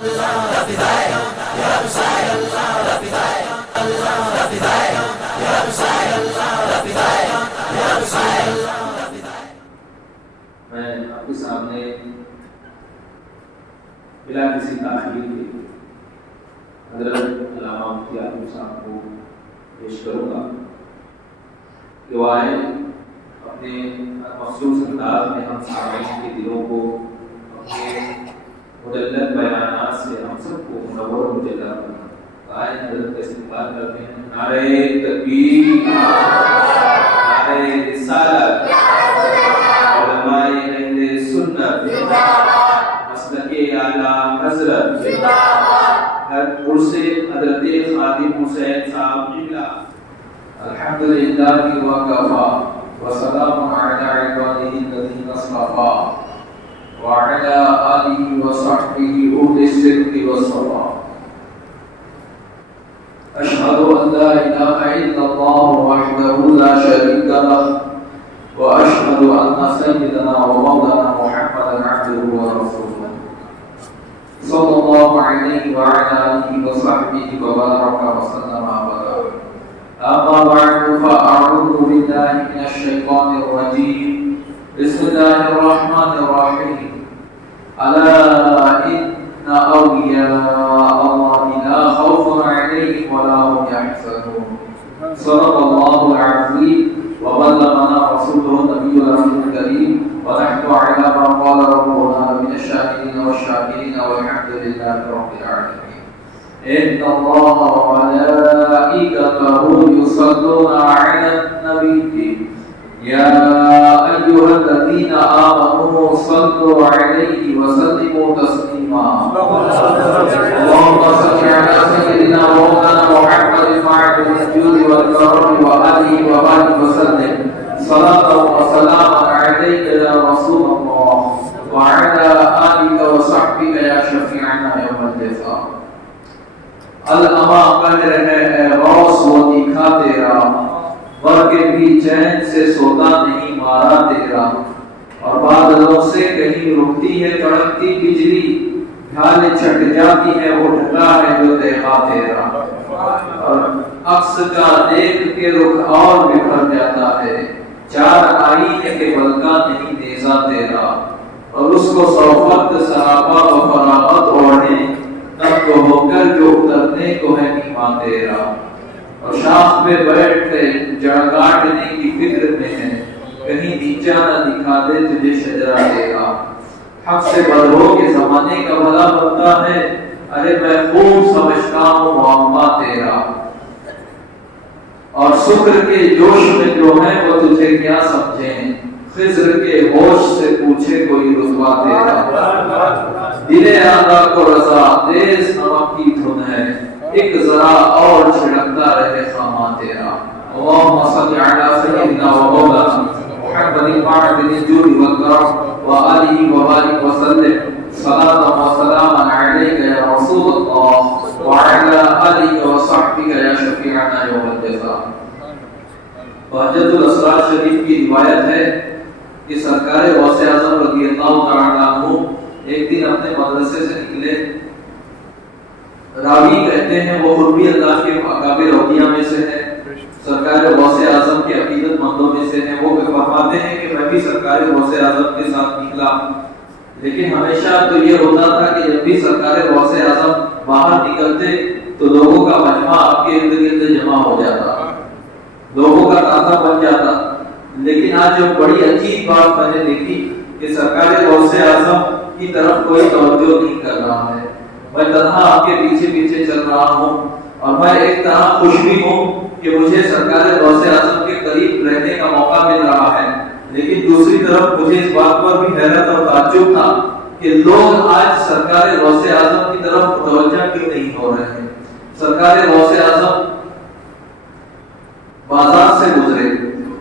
میں آپ کے سامنے بلا کسی تاخیر کے حضرت علامہ مفتی عالم صاحب کو پیش کروں گا کہ وہ آئے اپنے مخصوص انداز میں ہم سامعین کے دلوں کو اپنے مجلد بیانات سے ہم سب کو منور و مجلہ بنا آئے حضرت کا استقبال کرتے ہیں. نعرہ تکبیر، نعرہ رسالت، علماء اہل سنت، مسلک اعلی حضرت، عرس حضرت خادم حسین صاحب قبلہ. الحمدللہ وکفا وسلام علی عبادہ الذین اصطفیٰ وعلی آلہ وصحبہ اہل الصدق والصفا. اشہد ان لا الہ الا اللہ وحدہ لا شریک لہ واشهد ان سيدنا ومولانا محمدا عبده ورسوله صلى الله عليه وعلى اله وصحبه وبارك وسلم ابدا. اما بعد فاعوذ بالله من الشيطان الرجيم. بسم الله الرحمن الرحيم. الا ان اولياء الله لا خوف عليهم ولا هم يحزنون. صدق الله العظيم وبلغنا رسوله النبي الكريم ونحن على ما قال ربنا من الشاهدين والشاكرين والحمد لله رب العالمين. إن الله وملائكته يصلون على النبي يا أيها الذين آمنوا صلوا عليه وسلموا تسليما. اللهم صل على سيدنا مولانا محمد وعلى الجود والكرم وآله وبارك وسلم صلاة وسلاما عليك يا رسول الله وعلى آلك وصحبك يا شفيعنا يوم الجزاء. الأما قہر ہے اے غوث وہ دکھا تیرا، ورگے بھی چین سے سوتا نہیں مارا تیرا. اور بادلوں سے کہیں رکتی ہے کڑکتی بجلی، ڈھالیں چھٹ جاتی ہے وہ ڈھلا ہے جو دیکھا تیرا. اور عکس کا دیکھ کے رخ اور بکھر جاتا ہے، چار آئینے کے بلکہ نہیں نیزا تیرا. اور اس کو صوفت صحابہ و فراغت اوڑھے تب کو ہو کر جو اترنے کو ہے ایمان تیرا. اور شاخ پہ بیٹھ کے جڑ کاٹنے کی فکر میں ہے، کہیں نیچا نہ دکھا دے تجھے شجرہ تیرا. حق سے بدرو کے زمانے کا بھلا بنتا ہے، ارے میں خوب سمجھتا ہوں معاملہ تیرا. اور شکر کے جوش میں جو ہے وہ تجھے کیا سمجھیں، خضر کے ہوش سے پوچھے کوئی رتبہ تیرا. دل آدھا کو رضا تیز نمک کی دھن ہے، ایک ذرا اور چھڑکتا رہے خامہ تیرا. اللہم صلی علی سیدنا و مولانا محمد معدن الجود والکرم وآلہ وبارک وسلم صلاة و سلاما علیک یا رسول اللہ وعلی آلہ وصحبہ یا شفیعنا یوم الجزاء. بہجت الاسرار شریف کی روایت ہے کہ سرکار غوث اعظم رضی اللہ تعالیٰ عنہ ایک دن اپنے مدرسے سے نکلے. راوی کہتے ہیں وہ خود بھی اللہ کے اکابر اولیاء میں سے ہے، سرکار غوث اعظم کے عقیدت مندوں میں سے ہیں. وہ فرماتے ہیں کہ میں بھی سرکار غوث اعظم کے ساتھ نکلا، لیکن ہمیشہ تو یہ ہوتا تھا کہ جب بھی سرکار غوث اعظم باہر نکلتے تو لوگوں کا مجمع آپ کے ارد گرد جمع ہو جاتا، لوگوں کا تانتا بن جاتا. لیکن آج جو بڑی عجیب بات میں نے دیکھی کہ سرکار غوث اعظم کی طرف کوئی توجہ نہیں کر رہا ہے. میں تنہا آپ کے پیچھے پیچھے چل رہا ہوں، اور میں ایک طرح خوش بھی ہوں کہ مجھے سرکار غوث اعظم کے قریب رہنے کا موقع مل رہا ہے. لیکن دوسری طرف مجھے اس بات پر بھی حیرت اور تعجب تھا کہ لوگ آج سرکار غوث اعظم کی طرف متوجہ کیوں نہیں ہو رہے ہیں. سرکار غوث اعظم بازار سے گزرے،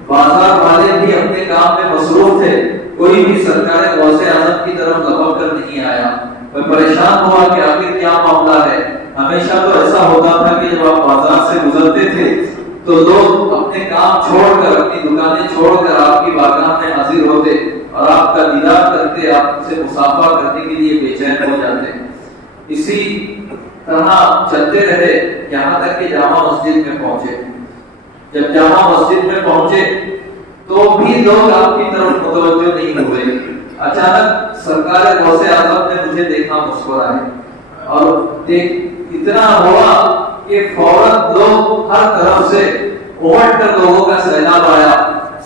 بازار والے بھی اپنے کام میں مصروف تھے، کوئی بھی سرکار غوث اعظم کی طرف لپک کر نہیں آیا. میں پریشان ہوا کہ آخر کیا معاملہ ہے. ہمیشہ تو ایسا ہوتا تھا کہ جب آپ بازار سے گزرتے تھے تو لوگ اپنے کام چھوڑ کر، اپنی دکانیں چھوڑ کر آپ کی بارگاہ میں حاضر ہوتے اور آپ کا دیدار کرتے، آپ سے مصافحہ کرنے کے لیے بے چین ہو جاتے. اسی طرح چلتے رہے یہاں تک کہ جامع مسجد میں پہنچے. جب جامع مسجد میں پہنچے تو بھی لوگ آپ کی طرف متوجہ نہیں ہوئے. اچانک سرکار غوث اعظم نے مجھے دیکھا، مسکرائے اور اتنا ہوا کہ فوراً لوگ ہر طرف سے امٹ کر لوگوں کا سیلاب آیا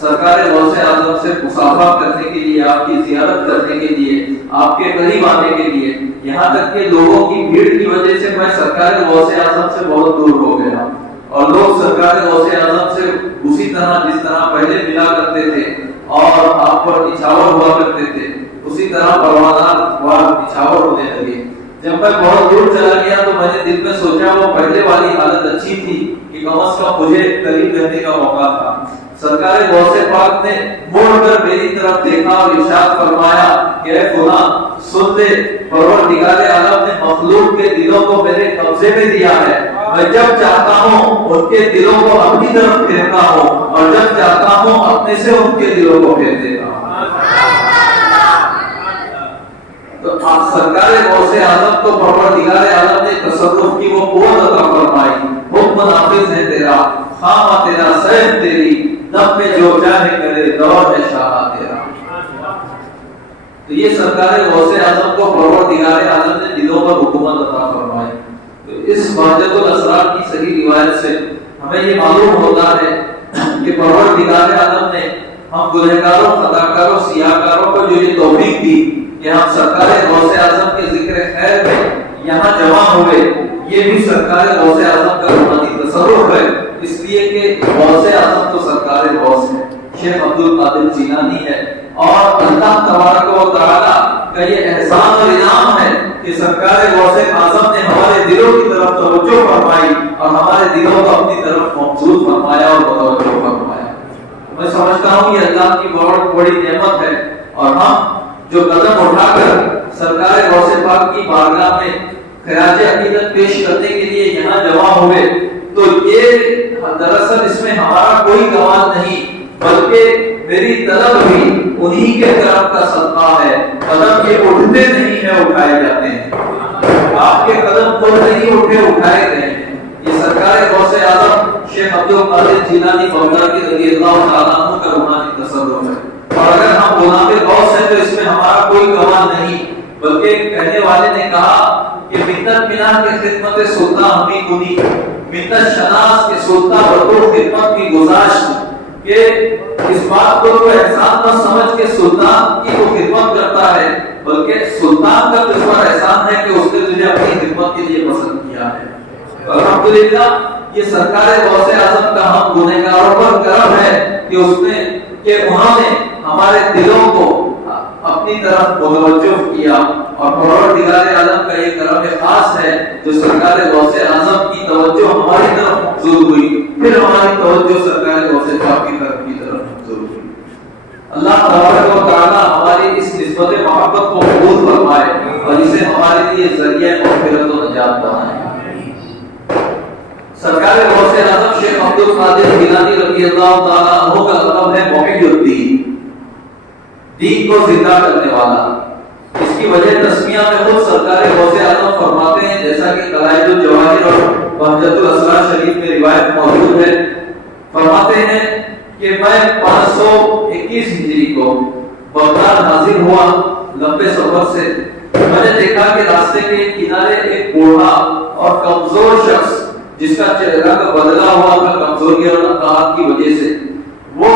سرکار غوث اعظم سے مصافحہ کرنے کے لیے، آپ کی زیارت کرنے کے لیے، آپ کے قریب آنے کے لیے. یہاں تک کہ لوگوں کی بھیڑ کی وجہ سے میں سرکار غوث اعظم سے بہت دور ہو گیا اور لوگ سرکار غوث اعظم سے اسی طرح جس طرح پہلے ملا کرتے تھے اور آپ پر نچھاور ہوا کرتے تھے اسی طرح پروانہ وار نچھاور ہونے لگے. جب میں بہت دور چلا گیا تو میں نے دل میں سوچا وہ پہلے والی حالت اچھی تھی کہ کم از کم مجھے قریب رہنے کا موقع تھا. سرکار غوث پاک نے مڑ کر میری طرف دیکھا اور ارشاد فرمایا کہ اے فلاں سن لے، پروردگار عالم نے مخلوق کے دلوں کو میرے قبضے میں دیا ہے. میں جب چاہتا ہوں ان کے دلوں کو اپنی طرف پھیرتا ہوں اور جب چاہتا ہوں اپنے سے ان کے دلوں کو پھیر دیتا ہوں. تو سرکار غوث اعظم کو پروردگار عالم نے تصرف کی وہ قوت عطا فرمائی. حکم نافذ ہے تیرا، خامہ تیرا، سیف تیری، نب میں جو چاہے کرے، دور ہے شاہ تیرا. تو یہ سرکار غوث اعظم کو پروردگار عالم نے دلوں پر حکومت عطا فرمائی. تو اس بہجت الاسرار کی صحیح روایت سے ہمیں یہ معلوم ہوتا ہے کہ پروردگار عالم نے ہم گنہگاروں، خطاکاروں، سیاہکاروں کو جو یہ توفیق دی کہ ہم سرکار غوث اعظم کے ذکر خیر میں یہاں جمع ہوئے، یہ بھی سرکار غوث اعظم کا روحانی تصرف ہے. اس لیے کہ غوث اعظم تو سرکار غوث ہے، شیخ عبد القادر جیلانی ہے اور اللہ تبارک و تعالی کا یہ احسان اور انعام ہے کہ سرکار غوث اعظم نے ہمارے دلوں کی طرف توجہ فرمائی اور ہمارے دلوں کو اپنی طرف مبذول فرمایا اور متوجہ فرمایا. میں سمجھتا ہوں یہ اللہ کی بہت بڑی نعمت ہے اور ہم جو قدم اٹھا کر سرکار غوث پاک کی بارگاہ میں خراج عقیدت پیش کرنے کے لیے یہاں جمع ہوئے تو یہ دراصل اس میں ہمارا کوئی گمان نہیں بلکہ میری طلب بھی انہی کے طرف کا صدقہ ہے. قدم یہ اٹھتے نہیں ہیں، اٹھائے جاتے ہیں. آپ کے قدم خود نہیں اٹھے، اٹھائے گئے ہیں. یہ سرکار غوث اعظم شیخ عبد القادر جیلانی بغدادی رضی اللہ تعالیٰ عنہ کا روحانی تصرف ہے. اور اگر ہم غلام غوث ہیں تو اس میں ہمارا کوئی گمان نہیں بلکہ کہنے والے نے کہا کہ منت بنا کے خدمت سلطان ہمیں کنی، منت شناس کے سلطان بطور خدمت کی گزاشت کہ اس بات کو تو احسان نہ سمجھ کے سلطان کی وہ خدمت کرتا ہے بلکہ سلطان کا تجھ پر احسان ہے کہ اس نے تجھے اپنی خدمت کے لیے پسند کیا ہے. الحمدللہ یہ سرکار غوث اعظم کا ہم گنہگاروں پر کرم ہے کہ اس نے کہ انہوں نے ہمارے دلوں کو اپنی طرف متوجہ کیا اور پروردگار عالم کا یہ کرم خاص ہے جو سرکار غوث اعظم کی توجہ ہماری طرف مبذول ہوئی، پھر ہماری توجہ سرکار غوث پاک کی طرف مبذول ہوئی. اللہ تبارک و تعالی ہماری اس نسبت محبت کو قبول فرمائے اور اسے ہمارے لیے ذریعہ مغفرت و نجات بنائے. سرکار غوث اعظم شیخ عبد القادر جیلانی رضی اللہ تعالیٰ عنہ کا لقب ہے محی الدین، دین کو زندہ کرنے والا. اس کی وجہ تسمیہ میں خود سرکار غوث اعظم فرماتے ہیں جیسا کہ قلائد الجواہر اور بہجت الاسرار شریف میں روایت موجود ہے. فرماتے ہیں کہ میں 521 ہجری کو بغداد حاضر ہوا لمبے سفر سے. میں نے دیکھا کہ راستے کے کنارے ایک بوڑھا اور کمزور شخص جس کا چہرہ بدلا ہوا تھا کمزوری اور نقاہت کی وجہ سے، وہ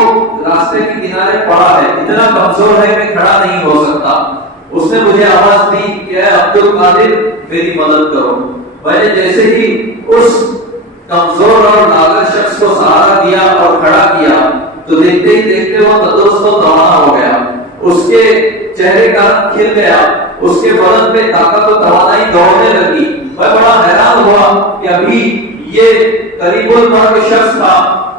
راستے کے کنارے پڑا ہے، اتنا کمزور ہے کہ کھڑا نہیں ہو سکتا. اس نے مجھے آواز دی کہ اے عبد القادر میری مدد کرو. میں نے جیسے ہی اس کمزور اور لاغر شخص کو سہارا دیا اور کھڑا کیا تو دیکھتے ہی دیکھتے وہ تندرست و توانا ہو گیا. اس کے چہرے کا رنگ کھل گیا، اس کے بدن میں طاقت و توانائی دوڑنے لگی. میں بڑا حیران ہوا کہ ابھی یہ قریب المرء شخص تھا،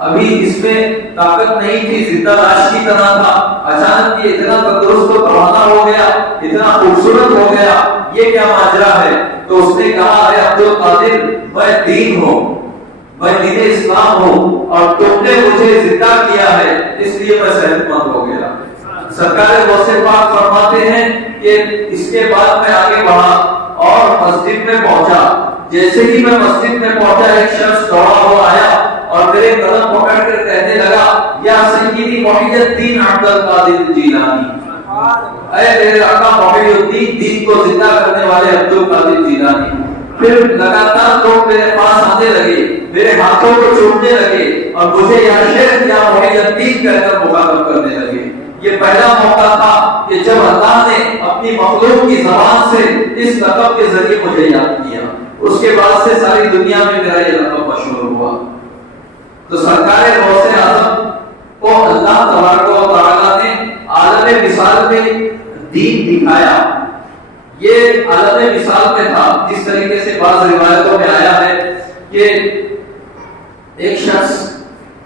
ابھی اس میں طاقت نہیں تھی، زندہ لاش کی طرح تھا. اچانک یہ اتنا تندرست و توانا ہو گیا، اتنا خوبصورت ہو گیا، یہ کیا ماجرا ہے؟ تو اس نے کہا اے عبد القادر میں دین ہوں، میں دین اسلام ہوں اور تم نے مجھے زندہ کیا ہے اس لیے میں صحت مند ہو گیا. سرکار غوث پاک فرماتے ہیں کہ اس کے بعد میں آگے بڑھا اور مسجد میں پہنچا. جیسے ہی میں مسجد میں پہنچا ایک شخص دوڑا ہوا آیا اور میرے قدم پکڑ کر کہنے لگا یا سیدی محی الدین عبد القادر جیلانی، اے میرے آقا محی الدین دین کو زندہ کرنے والے عبد القادر جیلانی. پھر لگاتار لوگ میرے پاس آنے لگے، میرے ہاتھوں کو چومنے لگے اور مجھے یا شیخ یا محی الدین کہہ کر مخاطب کرنے لگے. یہ پہلا موقع تھا کہ جب اللہ نے اپنی مخلوق کی زبان سے اس لقب کے ذریعے مجھے یاد کیا. اس کے بعد سے ساری دنیا میں میرا یہ لقب مشہور ہوا. تو سرکار غوث اعظم کو اللہ تبارک و تعالی نے عالم مثال میں دین دکھایا. یہ عالم مثال میں تھا. جس طریقے سے بعض روایتوں میں آیا ہے کہ ایک شخص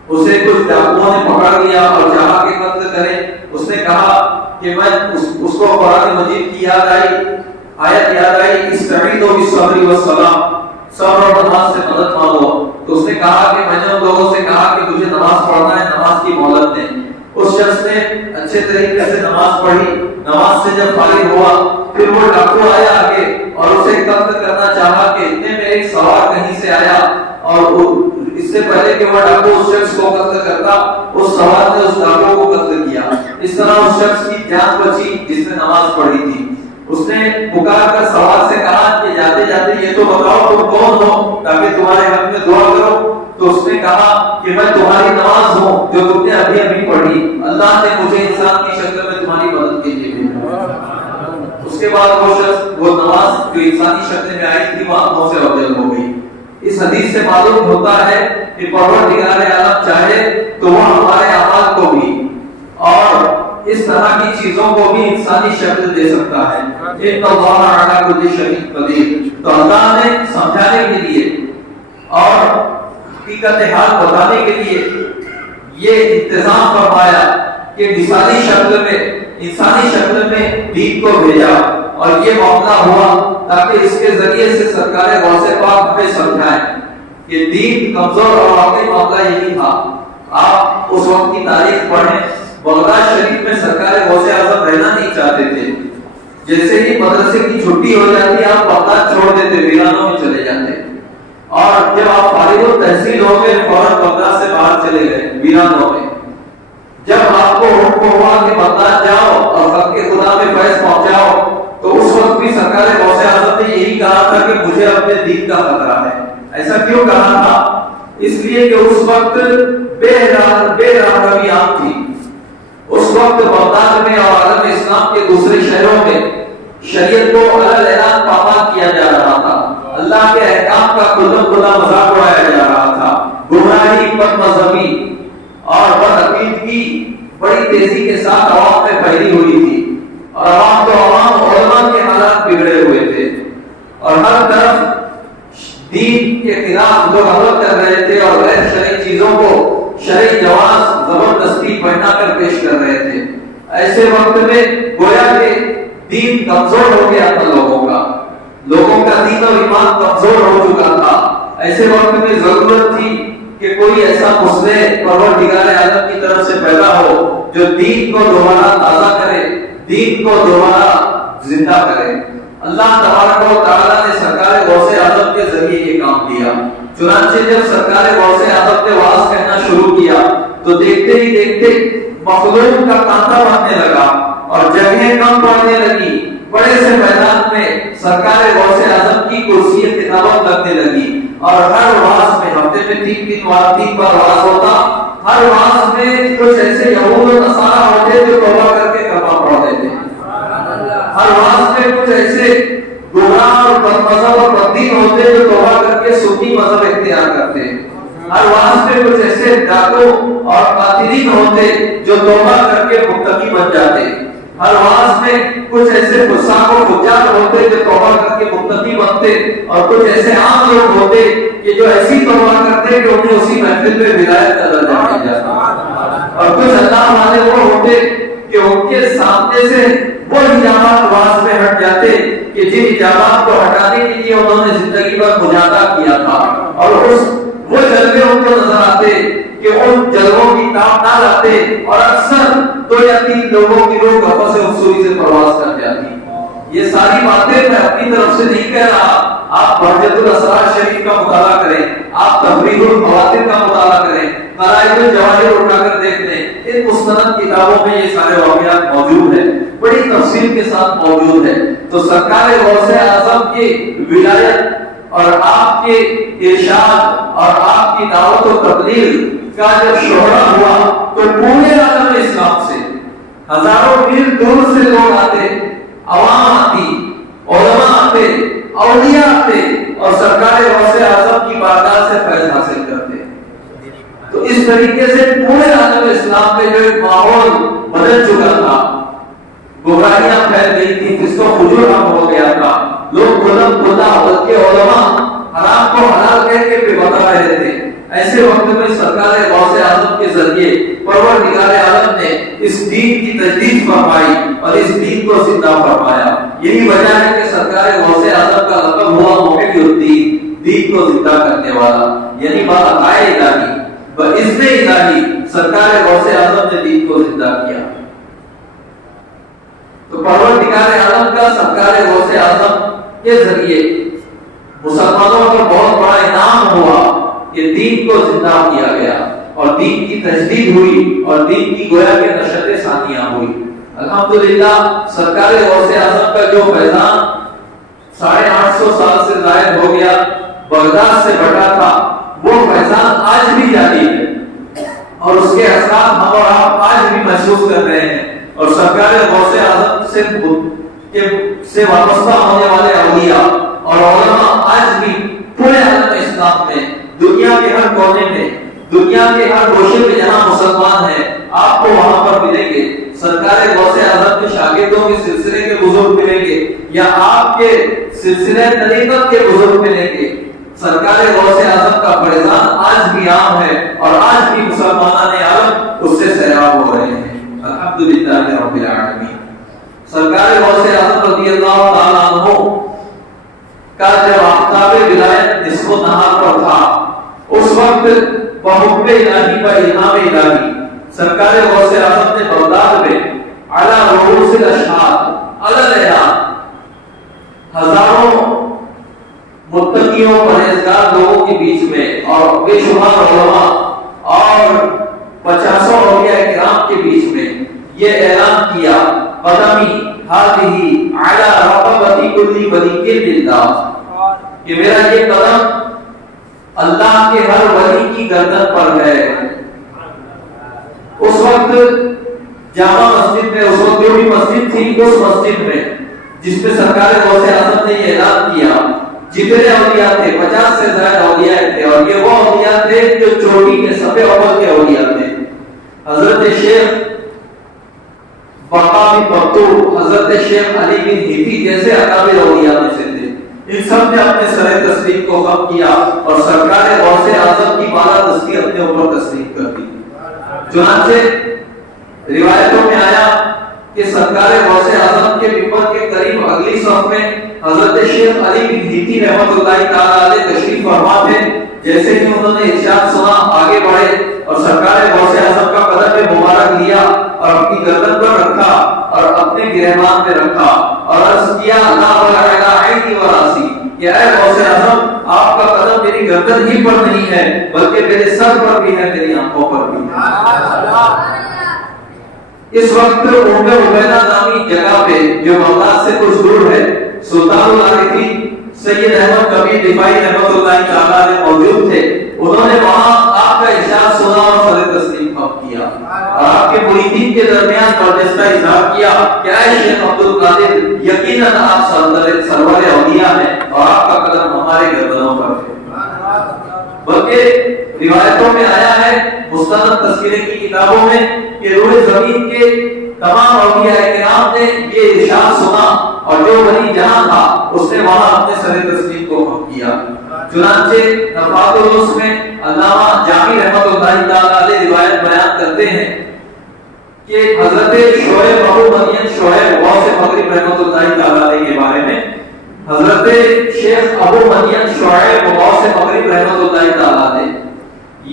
اسے کچھ ڈاکوؤں نے پکڑ لیا اور چاہا کہ قتل کرے. اس نے کہا کہ میں اس کو قرآن مجید کی یاد آئی، آیت یاد آئی، استعینوا بالصبر والصلاۃ، صبر اور نماز سے مدد مانگو. تو اس نے کہا کہ میں نے ان لوگوں سے کہا کہ مجھے نماز پڑھنا ہے، نماز کی مہلت دیں. اس شخص نے اچھے طریقے سے نماز پڑھی. نماز سے جب فارغ ہوا پھر وہ ڈاکو آیا آگے اور اسے قتل کرنا چاہا کہ اتنے میں ایک سوار کہیں سے آیا اور اس سے پہلے کہ وہ ڈاکو اس شخص کو قتل کرتا اس سوار نے اس ڈاکو کو قتل کیا. اس طرح اس شخص کی جان بچی جس نے نماز پڑھی تھی. اس نے پکار کر سوار سے کہا کہ جاتے جاتے یہ تو بتاؤ تم کون ہو تاکہ تمہارے حق میں دعا کرو. تو اس نے کہا کہ میں تمہاری نماز ہوں جو تم نے ابھی ابھی پڑھی. اللہ نے مجھے انسان کی شکل میں تمہاری مدد کے لیے بھیجا. اس کے بعد وہ شخص وہ نماز جو انسانی شکل میں آئی تھی وہ آنکھوں سے اوجل ہو گئی. اس حدیث سے معلوم ہوتا ہے کہ پروردگار عالم چاہے تو وہ ہمارے اعمال کو بھی اور اس طرح کی چیزوں کو بھی انسانی شکل دے سکتا ہے. ان اللہ علی کل شیء قدیر. تو اللہ نے سمجھانے کے لیے اور حقیقت حال بتانے کے لیے یہ انتظام فرمایا کہ مثالی شکل میں انسانی شکل میں دین کو بھیجا اور یہ معاملہ ہوا تاکہ اس کے ذریعے سے سرکار غوث پاک ہمیں سمجھائیں کہ دین کمزور اور واقعی معاملہ یہی تھا. آپ اس وقت کی تاریخ پڑھیں. بغداد شریف میں سرکار غوث اعظم رہنا نہیں چاہتے تھے. جیسے ہی مدرسے کی چھٹی ہو جاتی آپ بغداد چھوڑ دیتے، ویرانوں میں چلے جاتے اور جب آپ فارغ التحصیل ہو گئے فوراً بغداد سے باہر چلے گئے ویرانوں میں. جب آپ کو حکم ہوا کہ بغداد جاؤ اور خلق خدا میں فیض پہنچاؤ تو اس وقت بھی سرکار غوث اعظم نے یہی کہا تھا کہ مجھے اپنے دین کا خطرہ ہے. ایسا کیوں کہا تھا؟ اس لیے کہ اس وقت بے رحمی عام تھی. اس وقت بغداد میں اور عالم اسلام کے دوسرے شہروں میں شریعت کو علی اعلان پامال کیا جا رہا تھا. اللہ کے احکام کا کھلا مذاق اڑایا جا رہا تھا. گمراہی، بد مذہبی اور بدعقیدگی بڑی تیزی کے ساتھ عوام میں پھیلی ہوئی تھی اور عوام تو عوام علماء کے حالات بگڑے ہوئے تھے اور ہر طرف دین کے خلاف لوگ عمل کر رہے تھے اور غیر شرعی چیزوں کو شرعی جواز زبردستی پہنا کر پیش کر رہے تھے. ایسے وقت میں گویا کہ دین کمزور ہو گیا تھا. لوگوں کا دین اور ایمان کمزور ہو چکا تھا. ایسے وقت میں ضرورت تھی کہ کوئی ایسا مصلح پروردگار عالم کی طرف سے پیدا ہو جو دین کو دوبارہ تازہ کرے، دین کو دوبارہ زندہ کرے. اللہ تبارک و تعالی نے سرکار غوث اعظم کے ذریعے یہ کام کیا. چنانچہ جب سرکار غوث اعظم نے واعظ کہنا شروع کیا تو دیکھتے ہی دیکھتے مخلوق کا تانتا بننے لگا اور جگہیں کم پڑنے لگی. بڑے سے میدان میں سرکار غوث اعظم کی کرسی خطابت لگنے لگی اور ہر واعظ میں ہفتے میں تین بار واعظ ہوتا. ہر واعظ میں کچھ ایسے یہود و نصارا ہوتے جو توبہ کر کے کلمہ پڑھ دیتے. ہر واعظ میں کچھ ایسے گمراہ اور بد مذہب اور بددین ہوتے جو توبہ کر کے سنی مذہب اختیار کرتے. ہر واعظ میں کچھ ایسے ڈاکو اور قاتلین ہوتے جو توبہ کر کے متقی بن جاتے. ہر واعظ میں کچھ ایسے فساق و فجار ہوتے جو توبہ کر کے متقی بنتے اور کچھ ایسے عام لوگ ہوتے کہ جو ایسی توبہ کرتے کہ انہیں اسی محفل میں ولایت کا درجہ مل جاتا. اور کچھ اللہ والے وہ ہوتے کہ ان کے سامنے سے وہ حجابات واعظ میں ہٹ جاتے کہ جن حجابات کو ہٹانے کے لیے انہوں نے زندگی بھر مجاہدہ کیا تھا اور وہ جلوے ان کو نظر آتے کہ ان جلووں کی تاب نہ لاتے اور اکثر 2 یا 3 لوگوں کی روح کفن سے افسوری سے پرواز کر جاتی. یہ ساری باتیں میں اپنی طرف سے نہیں کہہ رہا. آپ بہجت الاسرار شریف کا مطالعہ کریں, آپ تفریح الخواطر کا مطالعہ کریں, قلائد الجواہر اٹھا کر دیکھ لیں, ان مستند کتابوں میں یہ سارے واقعات موجود ہیں, بڑی تفصیل کے ساتھ موجود ہے. تو سرکار غوث اعظم کی ولایت اور آپ کے ارشاد اور آپ کی دعوت و تبلیغ کا جب شہرہ ہوا تو پورے عالم اسلام سے ہزاروں میل دور سے لوگ آتے, عوام آتی, علماء آتے, اولیاء آتے اور سرکار غوث اعظم کی بارگاہ سے فیض حاصل کرتے. تو اس طریقے سے پورے عالم اسلام میں جو ایک ماحول بدل چکا تھا, گمراہیاں پھیل گئی تھی, جس کو فجور عام ہو گیا تھا, لوگ غلط خدا بلکہ علماء حرام کو حلال کہہ کے بھی بتا رہے تھے. ایسے وقت میں سرکار غوث اعظم کے ذریعے پروردگار عالم نے اس دین کی تجدید فرمائی اور اس دین کو زندہ فرمایا. یہی وجہ ہے کہ سرکار غوث اعظم کا لقب ہوا محی الدین, دین کو زندہ کرنے والا, یعنی بآئے الہی باذن الہی سرکار غوث اعظم نے دین کو زندہ کیا. تو پروردگار عالم کا سرکار غوث اعظم کے ذریعے مسلمانوں پر بہت بڑا انعام ہوا کہ دین کو زندہ کیا گیا اور دین کی تجدید ہوئی اور دین کی گویا کے نشر ثانیہ ہوئی. الحمدللہ سرکار غوث اعظم کا جو فیضان 850 سال سے ظاہر ہو گیا, بغداد سے بٹا تھا, وہ فیضان آج بھی جاری ہے اور اس کے اثرات ہم اور آپ آج بھی محسوس کر رہے ہیں. اور سرکار غوث اعظم سے وابستہ ہونے والے اولیاء اور علماء آج بھی پورے عالم اسلام میں, دنیا کے ہر کونے میں, دنیا کے ہر گوشے میں جہاں مسلمان ہیں, آپ کو وہاں پر ملیں گے. سرکار غوث اعظم کے شاگردوں کے سلسلے کے بزرگ ملیں گے یا آپ کے سلسلے طریقت کے بزرگ ملیں گے. سرکار غوث اعظم کا فیضان آج بھی عام ہے اور آج بھی مسلمان عالم اس سے سیراب ہو رہے ہیں. الحمدللہ رب العالمین. سرکار غوث اعظم رضی اللہ تعالیٰ عنہ کا جب آفتاب ولایت نصف نہار پر تھا, اس وقت بحکم الہی و الہام الہی سرکار غوث اعظم نے بغداد میں علی رؤوس الاشہاد علی الاعلان ہزاروں متقیوں پرہیزگار لوگوں کے بیچ میں اور بے شمار علماء اور 50 اولیاء کرام کے بیچ میں یہ اعلان کیا, قدمی ہذہ علی رقبۃ کل ولی للہ, کہ میرا یہ قدم اللہ کے ہر ولی کی گردن پر ہے. اس وقت جامع مسجد میں, اس وقت جو بھی مسجد تھی, اس مسجد میں جس میں سرکار غوث اعظم نے یہ اعلان کیا, جتنے اولیاء تھے 50 سے زائد اولیاء تھے, اور یہ وہ اولیاء تھے جو چوٹی کے صف اول کے اولیاء تھے. حضرت شیخ بقا بن مکتوم, حضرت شیخ علی بن ہیتی جیسے اکابر اولیاء میں سے تھے. ان سب نے اپنے سر تسلیم کو خم کیا اور سرکار غوث اعظم کی بالا دستی اپنے اوپر تسلیم کر دی. چنانچہ روایتوں میں آیا کہ سرکار غوث اعظم کے ممبر کے قریب اگلی صف میں حضرت شیخ علی بن ہیتی رحمۃ اللہ تعالی علیہ تشریف فرما تھے. جیسے کہ انہوں نے ارشاد سنا, آگے بڑھے اور سرکار غوث اعظم کا قدم مبارک لیا اور اپنی گردن پر رکھا اور اپنے گرہمان میں رکھا اور عرض کیا, اللہ ولا عینی وراسی, کہ اے غوث اعظم آپ کا قدم میری گردن ہی پر نہیں ہے بلکہ میرے سر پر بھی ہے, میری آنکھوں پر بھی ہے. اس وقت ام عبیدہ نامی جگہ پہ جو بغداد سے کچھ دور ہے, سلطان العارفین سید احمد کبیر رفاعی رحمۃ اللہ تعالی علیہ موجود تھے. انہوں نے وہاں آپ کا ارشاد سنا اور سر تسلیم کیا اور آپ کے مریدین کے درمیان برجستہ اظہار کیا کہ اے شیخ عبد القادر, یقیناً آپ سرور اولیاء ہیں اور آپ کا قدم ہمارے گردنوں پر ہے. بلکہ روایتوں میں آیا ہے, مستند تذکرے کی کتابوں میں, کہ روح زمین کے تمام اولیاء کرام نے یہ ارشاد سنا اور جو ولی جہاں تھا اس نے وہاں اپنے سر تسلیم کو خم کیا. چنانچہ نفات الرس میں علامہ جامی رحمۃ اللہ تعالی علیہ روایت بیان کرتے ہیں کہ حضرت شعیب ابو منین شعیب غوث مغرب رحمۃ اللہ تعالی علیہ کے بارے میں, حضرت شیخ ابو منین شعیب غوث مغرب رحمۃ اللہ تعالی علیہ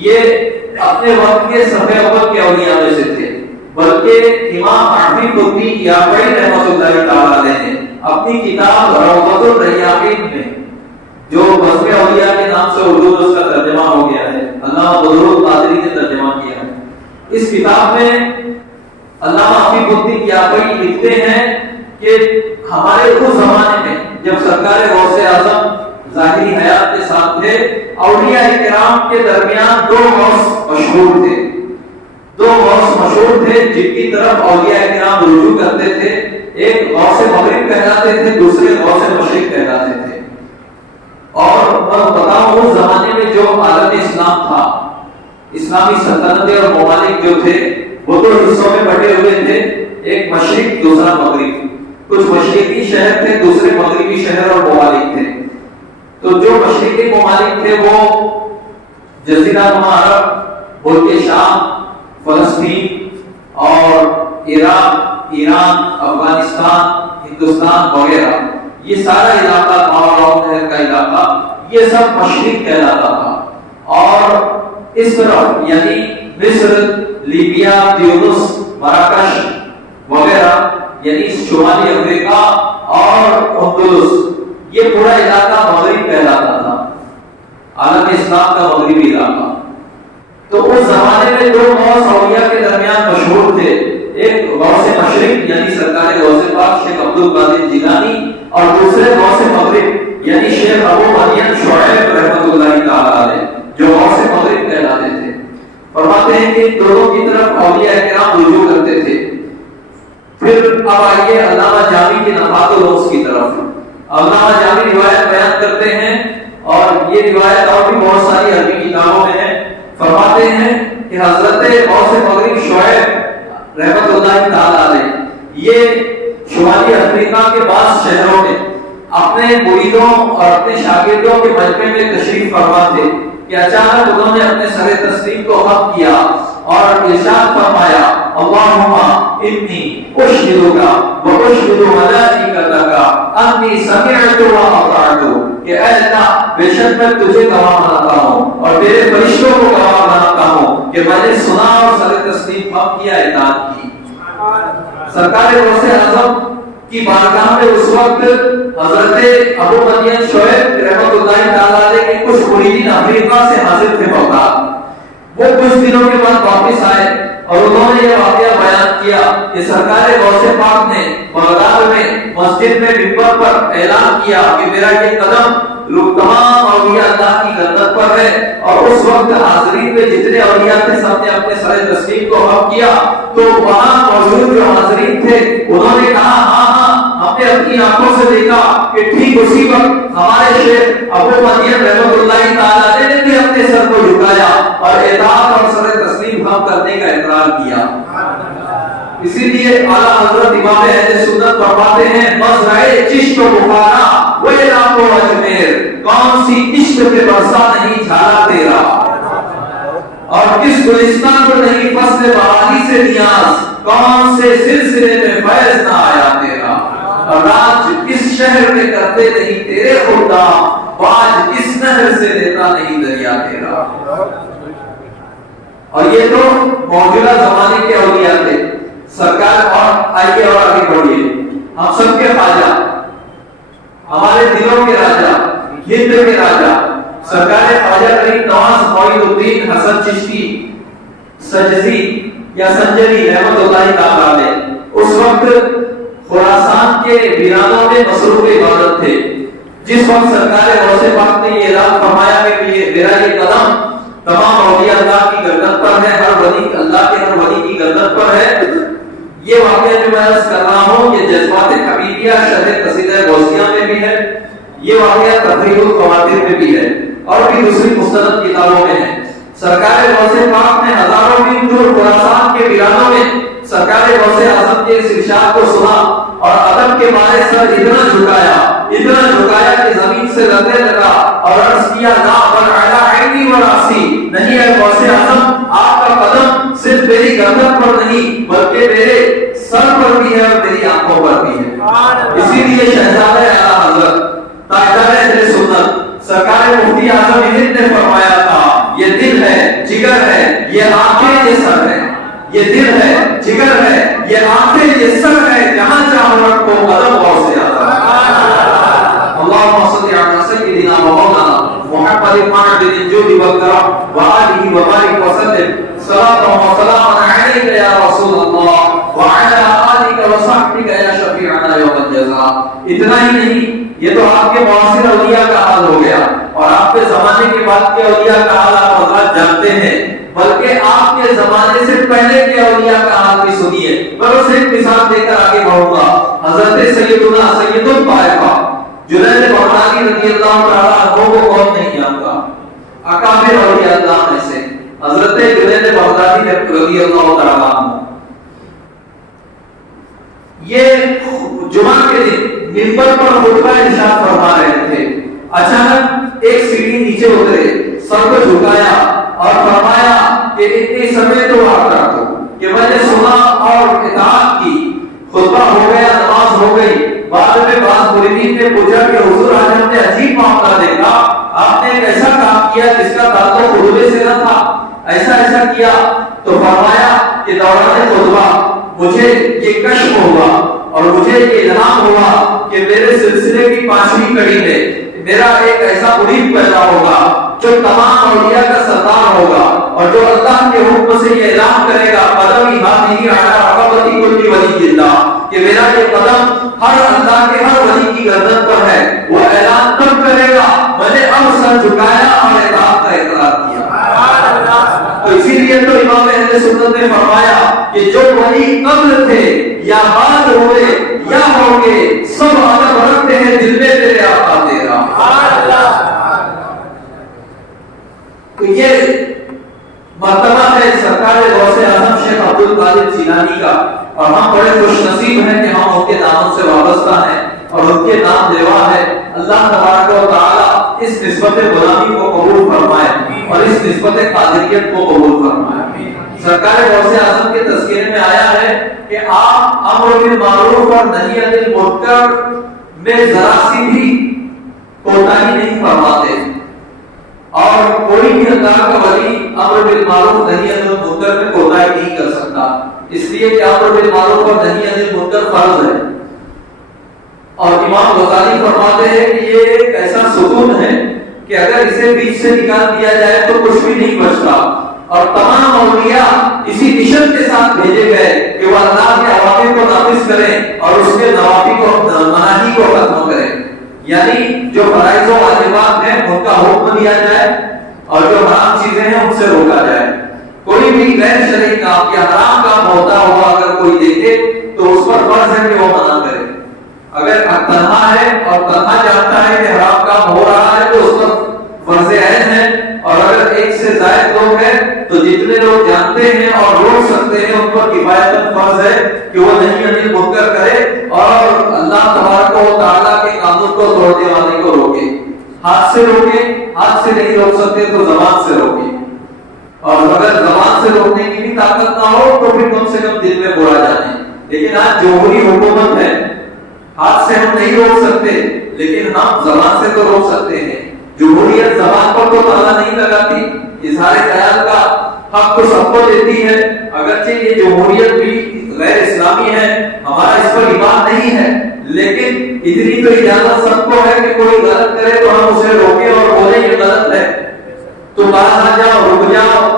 یہ اپنے وقت کے صف اول کے اولیاء میں سے تھے, بلکہ امام عارفی قطبی یافعی رحمۃ اللہ تعالی علیہ نے اپنی کتاب روضۃ الریاحین میں، جو بزم اولیاء کے نام سے اردو میں اس کا ترجمہ ہو گیا ہے، علامہ بدر القادری نے ترجمہ کیا ہے، اس کتاب میں علامہ عفیف الدین یافعی لکھتے ہیں کہ ہمارے اس زمانے میں جب سرکار غوث اعظم ظاہری حیات کے ساتھ تھے، اولیاء کرام کے درمیان دو غوث مشہور تھے، جن کی طرف اولیاء کرام رجوع کرتے تھے، ایک غوث مغرب کہلاتے تھے، دوسرے غوث مشرق کہلاتے تھے۔ اور میں بتاؤں اس زمانے میں جو عالم اسلام تھا، اسلامی سلطنتیں اور ممالک جو تھے وہ دو حصوں میں بٹے ہوئے تھے، ایک مشرق دوسرا مغرب، کچھ مشرقی شہر تھے، دوسرے مغربی شہر اور ممالک تھے۔ تو جو مشرقی ممالک تھے وہ جزیرہ نما عرب، ملک شام، فلسطین اور عراق، ایران، افغانستان، ہندوستان وغیرہ، یہ سارا علاقہ ماوراء کا علاقہ، یہ سب مشرق کہلاتا تھا۔ اور اس طرف یعنی مصر، لیبیا، تیونس، مراکش وغیرہ، یعنی شمالی افریقہ اور اندلس، یہ پورا علاقہ مغرب کہلاتا تھا، عالم اسلام کا مغربی علاقہ۔ تو اس زمانے میں دو غوث اولیاء کے درمیان مشہور تھے، ایک غوث مشرق یعنی سرکار غوث پاک شیخ عبد القادر جیلانی، اور دوسرے غوث مغرب یعنی شیخ ابو مدین شعیب رحمۃ اللہ تعالی علیہ، جو غوث مغرب کہلاتے تھے۔ فرماتے ہیں کہ دونوں کی طرف اولیاء کرام رجوع کرتے تھے۔ پھر اب آئیے علامہ جامی کے نفحات الروز کی طرف۔ علامہ جامی روایت بیان کرتے ہیں، اور یہ روایت اور بھی بہت ساری عربی کتابوں میں ہے۔ فرماتے ہیں کہ حضرت غوث مغرب شعیب رحمۃ اللہ تعالی علیہ یہ شمالی افریقہ کے بعض شہروں میں اپنے مریدوں اور اپنے شاگردوں کے مجمع میں تشریف فرما تھے کہ اچانک انہوں نے اپنے سر تسلیم کو خم کیا اور ارشاد فرمایا، اللہم انی اشہدک و اشہد ملائکتک انی سمعت و اطعت، کہ اے اللہ بے شک میں تجھے گواہ بناتا ہوں اور میرے فرشتوں کو گواہ بناتا ہوں کہ میں نے سنا اور سر تسلیم خم کیا، اطاعت کی۔ سرکار غوث اعظم کی بارگاہ میں اس وقت حضرت ابو مدین شعیب رحمۃ اللہ تعالی علیہ کے کچھ مریدین افریقہ سے حاضر تھے بغداد۔ وہ کچھ دنوں کے بعد واپس آئے اور انہوں نے یہ واقعہ بیان کیا کہ سرکار غوث پاک نے بغداد میں مسجد میں منبر پر اعلان کیا کہ میرا یہ قدم تمام اولیاء اللہ کی گردن پر ہے، اور اس وقت حاضرین میں جتنے اولیاء تھے سب نے اپنے سر تسلیم کو خم کیا۔ تو وہاں موجود جو حاضرین تھے انہوں نے کہا، ہاں ہم نے اپنی آنکھوں سے دیکھا کہ ٹھیک اسی وقت ہمارے شیخ ابو مدین رحمۃ اللہ تعالی علیہ نے بھی اپنے سر کو جھکایا اور اطاعت اور سر تسلیم خم کرنے کا اقرار کیا۔ اسی لیے اعلیٰ حضرت امام اہل سنت فرماتے ہیں، مزرعے چشت و بخارا وہ علاق و اجمیر، کون سی عشق پہ برسا نہیں جھالا تیرا، اور کس گلستان پر نہیں فصل بہاری سے نیاز، کون سے سلسلے میں فیض نہ آیا تیرا، اور راج کس شہر میں کرتے نہیں تیرے خدا، باج کس نہر سے لیتا نہیں دریا تیرا۔ اور یہ تو موجودہ زمانے کے اولیاء تھے سرکار۔ اور آئیے اور آگے بڑھیے، ہم سب کے خواجہ، ہمارے دلوں کے راجہ، ہند کے راجہ سرکار خواجہ کریم نواز معین الدین حسن چشتی سجزی یا سنجری رحمۃ اللہ تعالی علیہ اس وقت خراسان کے ویرانوں میں مصروف عبادت تھے۔ جس وقت سرکار غوث پاک نے یہ اعلان فرمایا کہ میرا یہ قدم تمام اولیاء اللہ کی گردن پر ہے، ہر ولی اللہ کے ہر ولی کی گردن پر ہے۔ یہ واقعہ جو میں عرض کر رہا ہوں یہ جذبات حبیبیہ شرح قصیدہ غوثیہ میں بھی ہے، یہ واقعہ تفریح الخواطر میں بھی ہے، اور بھی دوسری مستند کتابوں میں ہے۔ سرکار غوث پاک نے ہزاروں میل دور خراسان کے ویرانوں میں سرکار غوث اعظم کے اس ارشاد کو سنا اور ادب کے مارے سر اتنا جھکایا کہ زمین سے لگنے لگا اور عرض کیا، لا بل علی عینی و راسی، نہیں اے غوث اعظم آپ کا قدم صرف میری گردن پر نہیں بلکہ میرے سر پر بھی ہے اور میری آنکھوں پر بھی ہے۔ اسی لیے شہزادہ اعلیٰ حضرت تاجدار اہل سنت سرکار مفتی اعظم ہند نے فرمایا تھا، یہ دل ہے، جگر ہے، یہ آنکھیں، یہ سر ہے، یہ دل ہے، جگر ہے، یہ آنکھیں، یہ سر ہے، جہاں چاہو رکھو قدم غوث اعظم۔ اللهم صل على سيدنا ومولانا محمد المعبد الجود والكرم وآله وبارك وسلم صلاة وسلاما عليك يا رسول الله وعلى آلك وصحبك يا شفيعنا يوم الجزاء. اتنا ہی نہیں، یہ تو آپ کے معاصر اولیاء کا حال ہو گیا، اور آپ کے زمانے کے بعد کے اولیاء کا حال آپ حضرات جانتے ہیں، بلکہ آپ کے زمانے سے پہلے کے اولیاء کا حال بھی سنیے. میں اسے ایک مثال دے کر آگے بڑھوں گا. حضرت سیدنا سید الطائفہ جنید بغدادی رضی اللہ تعالیٰ عنہ کو کون نہیں جانتا؟ اکابر اولیاء اللہ میں سے حضرت جنید بغدادی رضی اللہ تعالیٰ عنہ، یہ جمعہ کے دن منبر پر خطبہ ارشاد فرما رہے تھے. اچانک ایک سیڑھی نیچے اترے، سر کو جھکایا اور فرمایا کہ اتنی سمے تو آپ رکھو کہ میں نے سنا اور اطاعت کی. خطبہ ہو گیا، نماز ہو گئی. بعد میں بعض مریدین نے پوچھا کہ حضور آج ہم نے عجیب معاملہ دیکھا، آپ نے ایک ایسا کام کیا جس کا تعلق خطبے سے نہ تھا، ایسا کیا. تو فرمایا کہ دوران خطبہ مجھے یہ کشف ہوا اور مجھے یہ الہام ہوا کہ میرے سلسلے کی 5ویں کڑی میں میرا ایک ایسا مرید پیدا ہوگا جو تمام اولیاء کا سردار ہوگا اور جو اللہ کے حکم سے یہ اعلان کرے گا قدم ہی علی رقبتی کل ولی اللہ، کہ میرا یہ قدم ہر اللہ کے ہر ولی کی گردن پر ہے. وہ اعلان کب کرے گا؟ میں نے اب سر جھکایا اور اطاعت کا اقرار کیا. تو اسی لیے تو امام اہل سنت نے فرمایا کہ جو ولی قبل تھے یا بعد ہوئے یا ہوں گے، سب ادب رکھتے ہیں دل میں تیرے آقا تیرا. تو یہ مرتبہ ہے سرکار غوث اعظم شیخ عبد القادر جیلانی کا، اور ہم بڑے خوش نصیب ہیں کہ ہم ان کے نام سے وابستہ ہیں اور ان کے نام لیوا ہے. اللہ تبارک و تعالی اس نسبت غلامی کو قبول فرمائے اور اس نسبت قادریت کو قبول فرمائے. سرکار غوث اعظم کے تذکرے میں آیا ہے کہ آپ امر بالمعروف اور نہی عن المنکر میں ذرا سی بھی کوتاہی نہیں فرماتے، اور کوئی بھی اللہ کا ولی امر بالمعروف نہی عن المنکر میں کوتاہی نہیں کر سکتا، اس لیے کہ امر بالمعروف اور نہی عن المنکر فرض ہے. اور امام غزالی فرماتے ہیں کہ یہ ایک ایسا ستون ہے کہ اگر اسے بیچ سے نکال دیا جائے تو کچھ بھی نہیں بچتا. اور تمام اولیاء اسی مشن کے ساتھ بھیجے گئے کہ وہ اللہ کے اوامر کو نافذ کریں اور اس کے نواہی کو مناہی کو ختم کریں. یعنی جو فرائض و واجبات ہیں ان کا حکم دیا جائے اور جو حرام چیزیں ہیں ان سے روکا جائے. کوئی بھی غیر شرعی کام یا حرام کام ہوتا ہوا اگر کوئی دیکھے تو اس پر فرض ہے کہ وہ منع کرے. اگر تنہا ہے اور تنہا جانتا ہے کہ حرام کام ہو رہا ہے تو اس پر فرض عین ہے، اور اگر ایک سے زائد لوگ ہیں تو جتنے لوگ جانتے ہیں اور روک سکتے ہیں ان پر کفایتاً فرض ہے کہ وہ نہیں عن المنکر کرے اور اللہ تبارک و تعالیٰ کے قانون کو توڑنے والے کو روکے. ہاتھ سے روکے، ہاتھ سے نہیں روک سکتے تو زبان سے روکے، اور اگر زبان سے روکنے کی بھی طاقت نہ ہو تو پھر کم سے کم دل میں برا جانے. لیکن آج جمہوری حکومت ہے، ہاتھ سے ہم نہیں روک سکتے لیکن ہم زبان سے تو روک سکتے ہیں. جمہوریت زبان پر تو تالا نہیں لگاتی، اظہار خیال کا حق تو سب کو دیتی ہے. اگرچہ یہ جمہوریت بھی غیر اسلامی ہے، ہمارا اس پر ایمان نہیں ہے، لیکن اتنی تو اجازت سب کو ہے کہ کوئی غلط کرے تو ہم اسے روکیں اور بولیں یہ غلط ہے تو باہر آ جاؤ، رک جاؤ.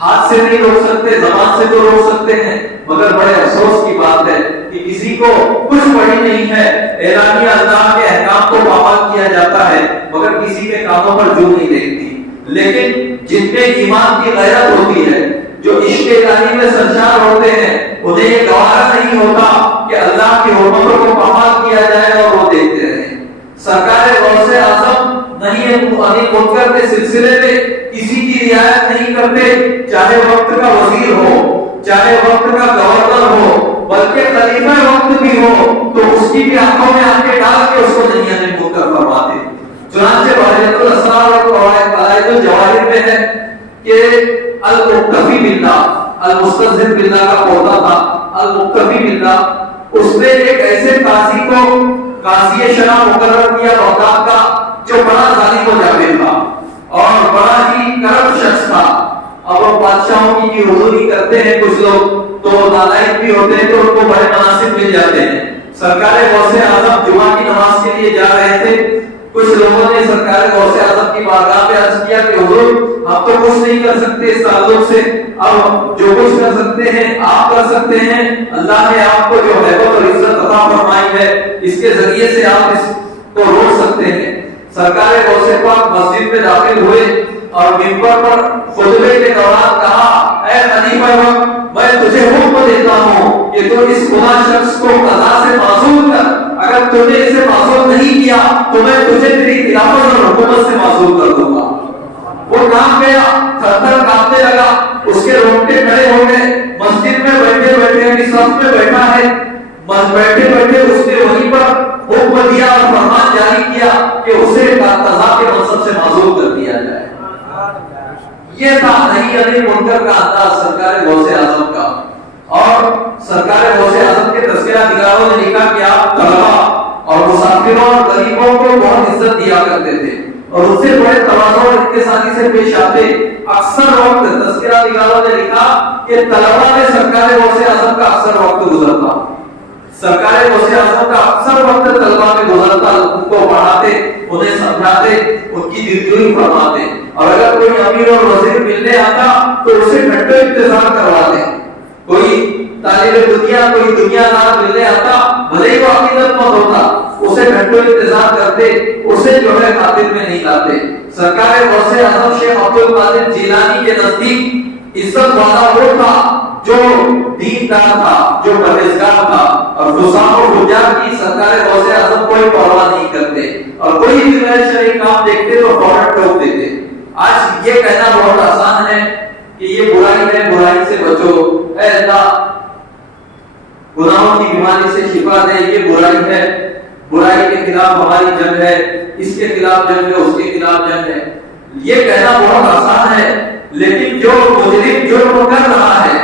ہاتھ سے نہیں روک سکتے، زبان سے تو روک سکتے ہیں. مگر بڑے افسوس کی بات ہے کہ کسی کو کچھ پڑی نہیں ہے، اعلانیہ اللہ کے احکام کو پابند کیا جاتا ہے مگر کسی کے کاموں پر جو نہیں دیکھتی. لیکن جن میں ایمان کی غیرت ہوتی ہے، جو عشق الہی میں سرشار ہوتے ہیں، انہیں یہ گوارا نہیں ہوتا کہ اللہ کی حرمتوں کو پامال کیا جائے اور وہ دیکھتے رہیں. سرکار غوث اعظم نہیں منکر کے سلسلے میں کسی کی رعایت نہیں کرتے، چاہے وقت کا وزیر ہو، چاہے وقت کا گورنر ہو، بلکہ خلیفہ وقت بھی ہو تو اس کی بھی آنکھوں میں آنکھیں ڈال کے اس کو نہیں منکر فرماتے. چنانچہ بحیرۃ الاسرار اور قواعد الجواہر میں ہے کہ المقتفی باللہ، المستظہر باللہ کا پودا تھا المقتفی باللہ، اس نے ایک ایسے قاضی کو قاضی شرع مقرر کیا بغداد کا جو بڑا ظالم و جابر تھا اور بڑا ہی کرپٹ شخص تھا. اب وہ بادشاہوں کی حضوری کرتے ہیں کچھ لوگ تو نالائق بھی ہوتے ہیں تو ان کو بڑے مناصب مل جاتے ہیں. سرکار غوث اعظم جمعہ کی نماز کے لیے جا رہے تھے. کچھ لوگوں نے سرکار غوث اعظم کی بارگاہ میں عرض کیا کہ حضور ہم تو کچھ نہیں کر سکتے اس تعلق سے, اب جو کچھ کر سکتے ہیں آپ کر سکتے ہیں. اللہ نے آپ کو جو ہیبت اور عزت عطا فرمائی ہے اس کے ذریعے سے آپ اس کو روک سکتے ہیں. سرکار غوث پاک مسجد میں داخل ہوئے اور منبر پر خطبے کے دوران کہا, اے خلیفہ وقت, میں تجھے حکم دیتا ہوں کہ تو اس گناہ شخص کو قضا سے معصوم کر. اگر تم نے اسے معصوم نہیں کیا تو میں تجھے تیری خلافت اور حکومت سے معصوم کر دوں گا. وہ کام گیا, تھر تھر کانپنے لگا, اس کے رونگٹے کھڑے ہو گئے. مسجد میں بیٹھے بیٹھے صف میں بیٹھا ہے, بیٹھے بیٹھے اس نے وہیں پر حکم دیا اور فرمان جاری کیا کہ اسے قضا کے منصب سے معزول کر دیا جائے. یہ تھا نہیں علی منکر کا انداز سرکار غوث اعظم کا. اور سرکار غوث اعظم کے تذکرہ نگاروں نے لکھا کہ آپ طلبا اور مسافروں اور غریبوں کو بہت عزت دیا کرتے تھے اور ان سے بڑے تواضع اور انکساری سے پیش آتے. اکثر وقت تذکرہ نگاروں نے لکھا کہ طلبا میں سرکار غوث اعظم کا اکثر وقت گزرتا. سرکار غوث اعظم کا اکثر وقت طلبا میں گزرتا, ان کو پڑھاتے, انہیں سمجھاتے, ان کی دلجوئی فرماتے. اور اگر کوئی امیر اور وزیر ملنے آتا تو اسے گھنٹوں انتظار کرواتے. کوئی طالب دنیا, کوئی دنیا دار ملنے آتا, بھلے ہی وہ عقیدت مند ہوتا, اسے گھنٹوں انتظار کرتے, اسے جو ہے خاطر میں نہیں لاتے. سرکار غوث اعظم شیخ عبد القادر جیلانی کے نزدیک عزت والا وہ تھا جو دیندار تھا, جو پرہیزگار تھا. اور فساق و فجار کی سرکار غوث اعظم کوئی پرواہ نہیں کرتے اور کوئی بھی غیر شرعی کام دیکھتے تو فوراً ٹوک دیتے. آج یہ کہنا بہت آسان ہے کہ یہ برائی ہے, برائی سے بچو, اے اللہ گناہوں کی بیماری سے شفا دے, یہ برائی ہے, برائی کے خلاف ہماری جنگ ہے, اس کے خلاف جنگ ہے, اس کے خلاف جنگ ہے. یہ کہنا بہت آسان ہے, لیکن جو مجرم جرم کر رہا ہے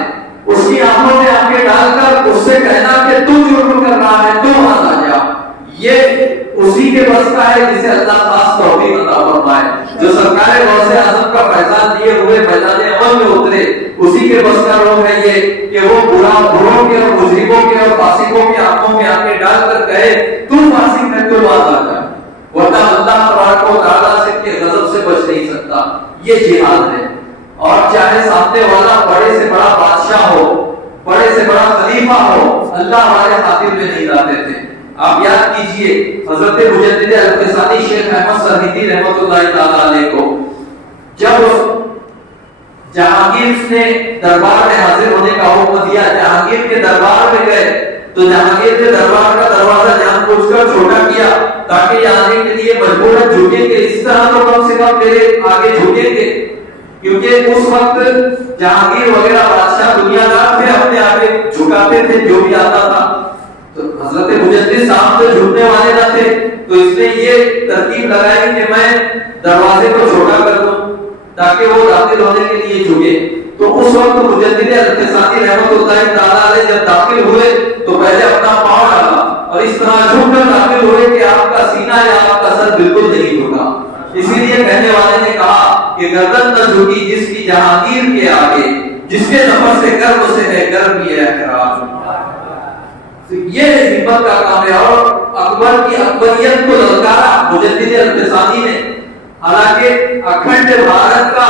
اس کی آنکھوں میں آنکھیں ڈال کر اس سے کہنا کہ تو جرم کر رہا ہے, تو وہاں آ جا, یہ اسی کے بس کا ہے جسے اللہ خاص توفیق عطا فرمائے. جو سرکار غوث اعظم کا فیضان لیے ہوئے میدان عمل میں اترے, اسی کے بس کا لوگ ہے یہ کہ وہ بروں کے اور مجرموں کے اور فاسقوں کی آنکھوں میں آنکھیں ڈال کر کہے تو فاسق ہے, تو باز آ جا, ورنہ اللہ تبارک و تعالیٰ سے کے غضب سے بچ نہیں سکتا. یہ جہاد ہے. اور چاہے سامنے والا بڑے سے بڑا بادشاہ ہو, بڑے سے بڑا خلیفہ ہو, اللہ ہمارے خاطر میں نہیں لاتے تھے. آپ یاد کیجئے حضرت مجدد الفسانی شیخ احمد سرحدی رحمۃ اللہ تعالی علیہ کو جب جہانگیر نے دربار میں حاضر ہونے کا حکم دیا, جہانگیر کے دربار میں گئے تو جہانگیر نے دربار کا دروازہ جان بوجھ کر چھوٹا کیا تاکہ آنے کے لیے مجبوراً جھکیں گے, اس طرح تو کم سے کم میرے آگے جھکیں گے, کیونکہ اس وقت جہانگیر وغیرہ بادشاہ دنیا دار تھے, اپنے آگے جھکاتے تھے جو بھی آتا تھا. تو حضرت مجدد صاحب تو جھکنے والے نہ تھے, تو اس نے یہ ترتیب لگائی کہ میں دروازے کو چھوٹا کر دوں تاکہ وہ داخل ہونے کے لیے جھکے. تو اس وقت مجدد الفسانی رحمۃ اللہ تعالی علیہ جب داخل ہوئے تو پہلے اپنا پاؤں ڈالا اور اس طرح جھک کر داخل ہوئے کہ آپ کا سینہ یا آپ کا سر بالکل نہیں جھکا. اسی لیے کہنے والے نے کہا کہ گردن نہ جھکی جس کی جہانگیر کے آگے, جس کے نفس سے گرم سے ہے گرم یہ احترام. یہ ہمت کا کام ہے. اور اکبر کی اکبریت کو للکارا مجدد الفسانی نے, حالانکہ اکھنڈ بھارت کا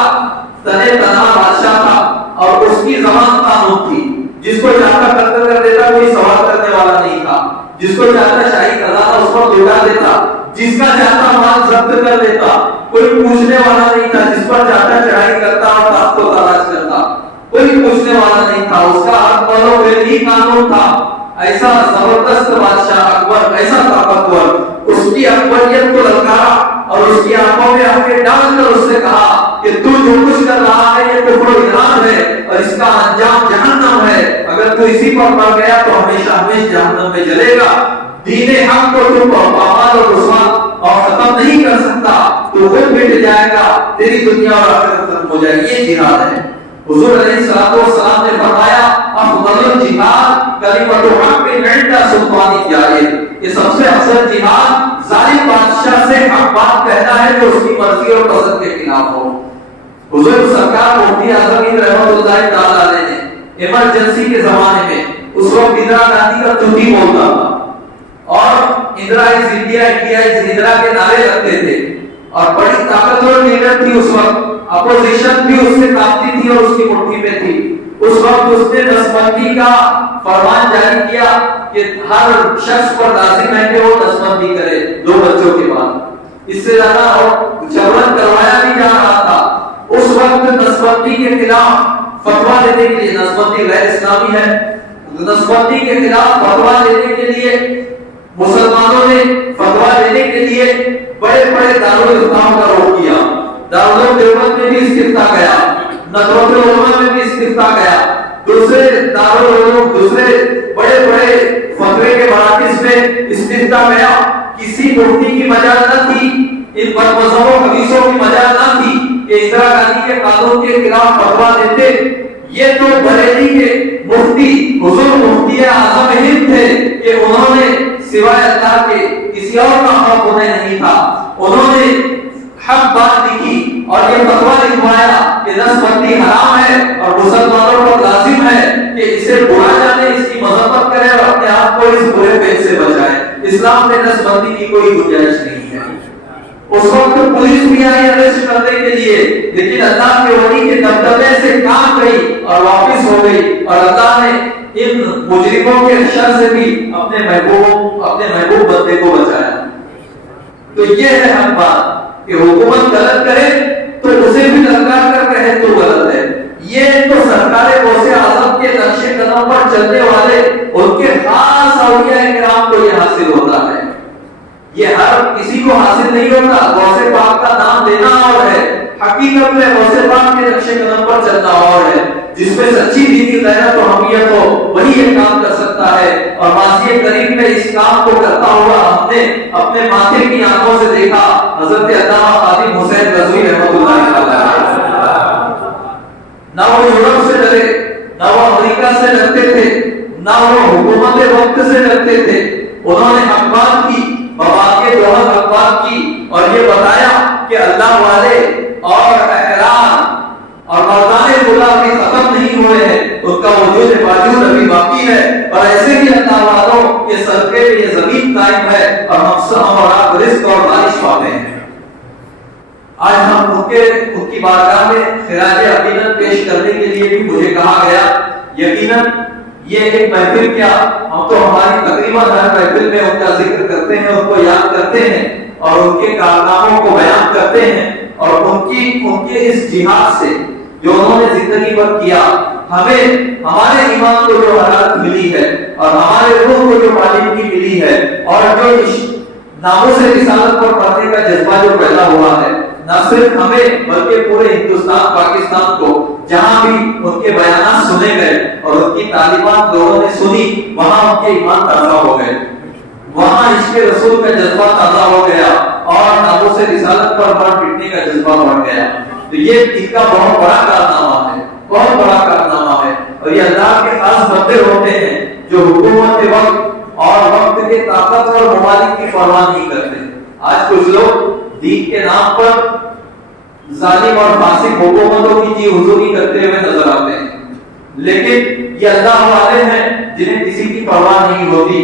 تنے تنہا بادشاہ تھا اور اس کی زبان قانون تھی, جس کو چاہتا قتل کر دیتا, کوئی سوال کرنے والا نہیں تھا, جس کو چاہتا شاہی خزانہ اس پر لوٹا دیتا, جس کا چاہتا مال ضبط کر لیتا, کوئی پوچھنے والا نہیں تھا, جس پر چاہتا چڑھائی کرتا اور تاخت کو تلاش کرتا, کوئی پوچھنے والا نہیں تھا. اس کا حق والوں پہ ہی قانون تھا. ایسا زبردست بادشاہ اکبر, ایسا طاقتور, اس کی اکبریت کو للکارا اور اس کی آنکھوں میں آنکھیں ڈال کر اس سے کہا کہ تو جو کچھ کر رہا ہے یہ کفر و اطراف ہے اور اس کا انجام جہنم ہے. اگر تو اسی پر مر گیا تو ہمیشہ ہمیشہ جہنم میں جلے گا. دین حق کو تو پامال اور رسوا اور ختم نہیں کر سکتا, تو خود مٹ جائے گا, تیری دنیا اور آخرت ختم ہو جائے گی. یہ جہاد ہے. حضور علیہ السلام نے فرمایا افضل الجہاد کلمۃ حق عند سلطان جائر. یہ سب سے افضل جہاد ظالم بادشاہ سے حق بات کہنا ہے جو اس کی مرضی اور پسند کے خلاف ہو. حضور سرکار مفتی اعظم رحمۃ اللہ تعالی علیہ نے ایمرجنسی کے زمانے میں, اس وقت اندرا گاندھی کا چٹھی بولتا تھا, اور Indira is India, India is Indira کے نعرے لگتے تھے، اور بڑی طاقتور لیڈر تھی اس وقت، اپوزیشن بھی اس سے کانپتی تھی اور اس کی مٹھی میں تھی۔ اس وقت اس نے نسبندی کا فرمان جاری کیا کہ ہر شخص پر لازم ہے کہ وہ نسبندی کرے 2 بچوں کے بعد، اس سے زیادہ اور جبرن کروایا نہیں جا رہا تھا۔ اس وقت نسبندی کے خلاف فتویٰ دینے کے لیے، نسبندی غیر اسلامی ہے، نسبندی کے خلاف فتویٰ دینے کے لیے مسلمانوں نے فتویٰ دینے کے لیے بڑے بڑے دارالفتاؤں کا رخ کیا۔ دارالعلوم دیوبند میں بھی استفتاء گیا، ندوۃ العلماء میں بھی استفتاء گیا، دوسرے دارالعلوم، دوسرے بڑے بڑے فتوے کے مراکز میں استفتاء گیا۔ کسی مفتی کی مجال نہ تھی، ان بد مذہبوں حدیثوں کی مجال نہ تھی کہ اندرا گاندھی کے قانون کے خلاف فتویٰ دیتے۔ یہ تو بریلی کے مفتی حضور مفتی اعظم ہند تھے کہ انہوں نے سوائے اللہ کے کسی اور کا حق انہیں نہیں تھا، انہوں نے حق بات لکھی اور یہ فتویٰ لکھوایا کہ نسبندی حرام ہے اور مسلمانوں کو لازم ہے کہ اسے برا جانے، اس کی مذمت کرے اور اپنے آپ کو اس برے فعل سے بچائے۔ اسلام میں نسبندی کی کوئی گنجائش نہیں ہے۔ اس وقت پولیس بھی آئی اریسٹ کرنے کے لیے، لیکن اللہ کے ولی کے دبدبے سے کام گئی اور واپس ہو گئی، اور اللہ نے ان مجرموں کے شر سے بھی اپنے محبوب بندے کو بچایا۔ تو یہ ہے حق بات کہ حکومت غلط کرے تو اسے بھی للکار کر کہے تو غلط ہے۔ یہ تو سرکار غوث اعظم کے نقش قدم پر چلنے والے ان کے خاص اولیاء کرام کو یہ حاصل ہوتا ہے، یہ ہر کسی کو حاصل نہیں ہوتا۔ غوث پاک کا نام لینا اور ہے، حقیقت میں غوث پاک کے نقش قدم پر چلنا اور ہے۔ جس میں سچی دینی غیرت و حمیت ہو وہی یہ کام کر سکتا ہے، اور ماضی قریب میں اس کام کو کرتا ہوا ہم نے اپنے ماتھے کی آنکھوں سے دیکھا۔ حضرت علامہ خادم حسین رضوی رحمۃ اللہ علیہ، نہ وہ یورپ سے ڈرے، نہ وہ امریکہ سے ڈرتے تھے، نہ وہ حکومت وقت سے ڈرتے تھے۔ انہوں نے حق بات کی، مواقع دوہر حق بات کی، اور یہ بتایا کہ اللہ والے اور احرار اور مردان خدا بھی ختم نہیں ہوئے ہیں، ان کا وجود باوجود ابھی باقی ہے، اور ایسے بھی اللہ والوں کے صدقے میں یہ زمین قائم ہے اور ہم اور آپ رزق اور بارش پاتے ہیں۔ آج ہم ان کی بارگاہ میں خراج عقیدت پیش کرنے کے لیے بھی مجھے کہا گیا۔ یقیناً یہ ایک محفل کیا، ہم تو ہماری تقریباً ہر محفل میں ان کا ذکر کرتے ہیں، ان کو یاد کرتے ہیں اور ان کے کارناموں کو بیان کرتے ہیں، اور ان کے اس جہاد سے جو انہوں نے زندگی پر کیا، ہمیں ہمارے ایمان کو جو حرارت ملی ہے اور ہمارے روح کو جو پالیدگی ملی ہے، اور جو ناموں سے رسالت پر پڑھنے کا جذبہ جو پیدا ہوا ہے، نہ صرف ہمیں بلکہ پورے ہندوستان پاکستان کو جہاں بھی ان کے بیانات سنے گئے اور ان کی تعلیمات لوگوں نے سنی، وہاں ان کے ایمان تازہ ہو گئے، وہاں عشق رسول کا جذبہ تازہ ہو گیا اور ناموں سے رسالت پر مر پٹنے کا جذبہ بڑھ گیا۔ تو یہ ان کا بہت بڑا کارنامہ ہے، بہت بڑا کارنامہ ہے، اور یہ اللہ کے خاص بندے ہوتے ہیں جو حکومت وقت اور وقت کے طاقت اور ممالک کی پرواہ نہیں کرتے۔ آج کچھ لوگ دین کے نام پر ظالم اور فاسق حکومتوں کی جی حضوری کرتے ہوئے نظر آتے ہیں، لیکن یہ اللہ والے ہیں جنہیں کسی کی پرواہ نہیں ہوتی،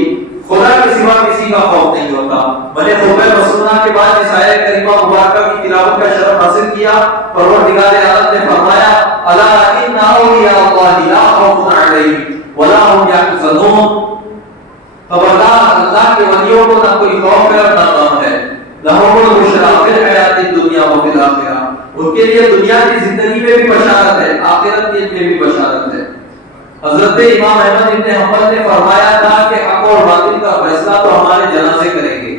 خدا کے سوا کسی کا خوف نہیں ہوتا۔ بنے خطبہ مسنونہ کے بعد اس آیت کریمہ مبارکہ کی تلاوت کا شرف حاصل کیا، پروردگار عالم نے فرمایا الا ان اولیاء اللہ لا خوف علیہم ولا هم یحزنون، خبردار اللہ کے ولیوں کو نہ کوئی خوف ہے اور نہ غم ہے، لہم البشریٰ فی الحیاۃ الدنیا وفی الآخرہ، ان کے لیے دنیا کی زندگی میں بھی بشارت ہے، آخرت میں بھی بشارت ہے۔ حضرت امام احمد ابن حنبل نے فرمایا تھا کہ حق اور باطل کا فیصلہ تو ہمارے جنازے کریں گے۔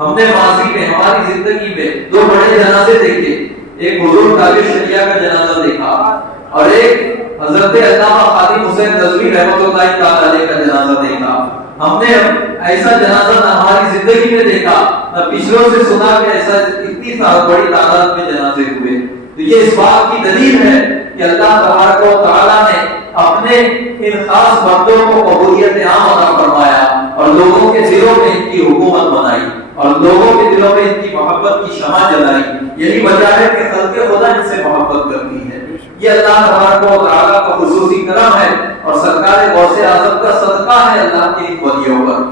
ہم نے ماضی میں ہماری زندگی میں 2 بڑے جنازے دیکھے، ایک حضور تاج شریعہ کا جنازہ دیکھا اور ایک حضرت علامہ خادم حسین رضوی رحمۃ اللہ تعالی علیہ کا جنازہ دیکھا۔ ہم نے ایسا جنازہ نہ ہماری زندگی میں دیکھا، نہ پچھلوں سے سنا کہ ایسا اتنی بڑی تعداد میں جنازے ہوئے۔ تو یہ اس بات کی دلیل ہے کہ اللہ تبارک و تعالی نے اپنے ان خاص بندوں کو قبولیت عام عطا فرمایا اور لوگوں کے دلوں میں ان کی حکومت بنائی اور لوگوں کے دلوں میں ان کی محبت کی شمع جلائی۔ یہی وجہ ہے کہ خلق خدا ان سے محبت کرتی ہے۔ یہ اللہ تبارک و تعالی کا خصوصی کرم ہے اور سرکار غوث اعظم کا صدقہ ہے اللہ کے ان ولیوں پر۔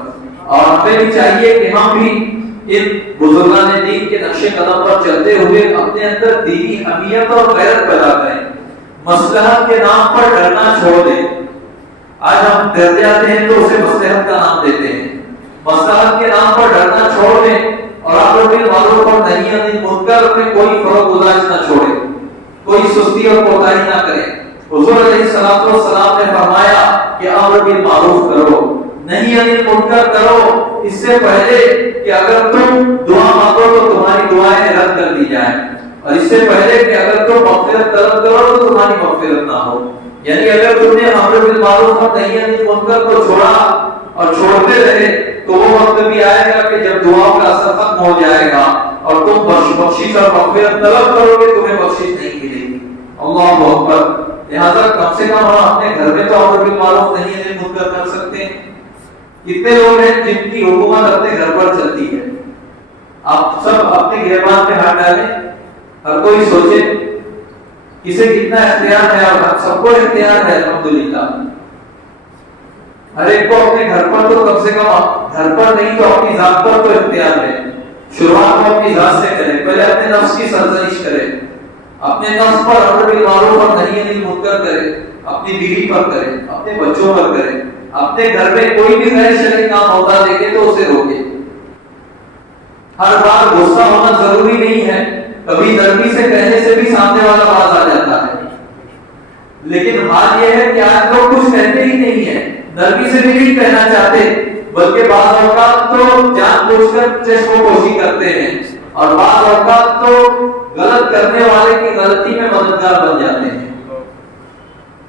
اور ہمیں بھی چاہیے کہ ہم بھی ان بزرگان دین کے نقش قدم پر چلتے ہوئے اپنے اندر دینی حمیت اور غیرت پیدا کریں، مصلحت کے نام پر ڈرنا چھوڑ دیں۔ آج ہم ڈر جاتے ہیں تو اسے مصلحت کا نام دیتے ہیں، مصلحت کے نام پر ڈرنا چھوڑ دیں اور امر بالمعروف اور نہی عن المنکر میں کوئی فرق گزارش نہ چھوڑے، کوئی سستی اور کوتاہی نہ کرے۔ حضور علیہ الصلوۃ والسلام نے فرمایا کہ امر بالمعروف کرو، نہی عن المنکر کرو، اس سے پہلے کہ اگر تم دعا مانگو تو تمہاری دعائیں رد کر دی جائیں، اور اس سے پہلے کہ اگر تم مغفرت طلب کرو تو تمہاری مغفرت نہ ہو۔ یعنی اگر تم نے امر بالمعروف اور نہی عن المنکر کو چھوڑا اور چھوڑتے رہے تو وہ وقت بھی آئے گا کہ جب دعاؤں کا اثر ختم ہو جائے گا اور تم بخشش اور مغفرت طلب کرو گے، تمہیں بخشش نہیں ملے گی۔ اللہ اکبر۔ لہذا کم سے کم ہم اپنے گھر میں تو امر بالمعروف نہی عن المنکر کر سکتے ہیں۔ کتنے لوگ ہیں جن کی حکومت اپنے گھر پر چلتی ہے؟ آپ سب اپنے گریبان پہ ہاتھ ڈالیں، ہر کوئی سوچے کسے کتنا اختیار ہے، اور سب کو اختیار ہے الحمدللہ۔ ہر ایک کو اپنے گھر پر تو کم سے کم، گھر پر نہیں تو اپنی ذات پر تو اختیار ہے۔ شروعات کو اپنی ذات سے کرے، پہلے اپنے نفس کی سرزنش کرے، اپنے نفس پر امر بالمعروف اور نہی عن المنکر کرے، اپنی بیوی پر کرے، اپنے بچوں پر کرے، اپنے گھر میں کوئی بھی غیر شرعی کام ہوتا دیکھے تو اسے روکے۔ ہر بار غصہ ہونا ضروری نہیں ہے، کبھی نرمی سے کہنے سے بھی سامنے والا باز آ جاتا ہے، لیکن حال یہ ہے کہ آج لوگ کچھ کہتے ہی نہیں ہیں، نرمی سے بھی نہیں کہنا چاہتے، بلکہ بعض اوقات تو جان بوجھ کر چشم پوشی کرتے ہیں، اور بعض اوقات تو غلط کرنے والے کی غلطی میں مددگار بن جاتے ہیں۔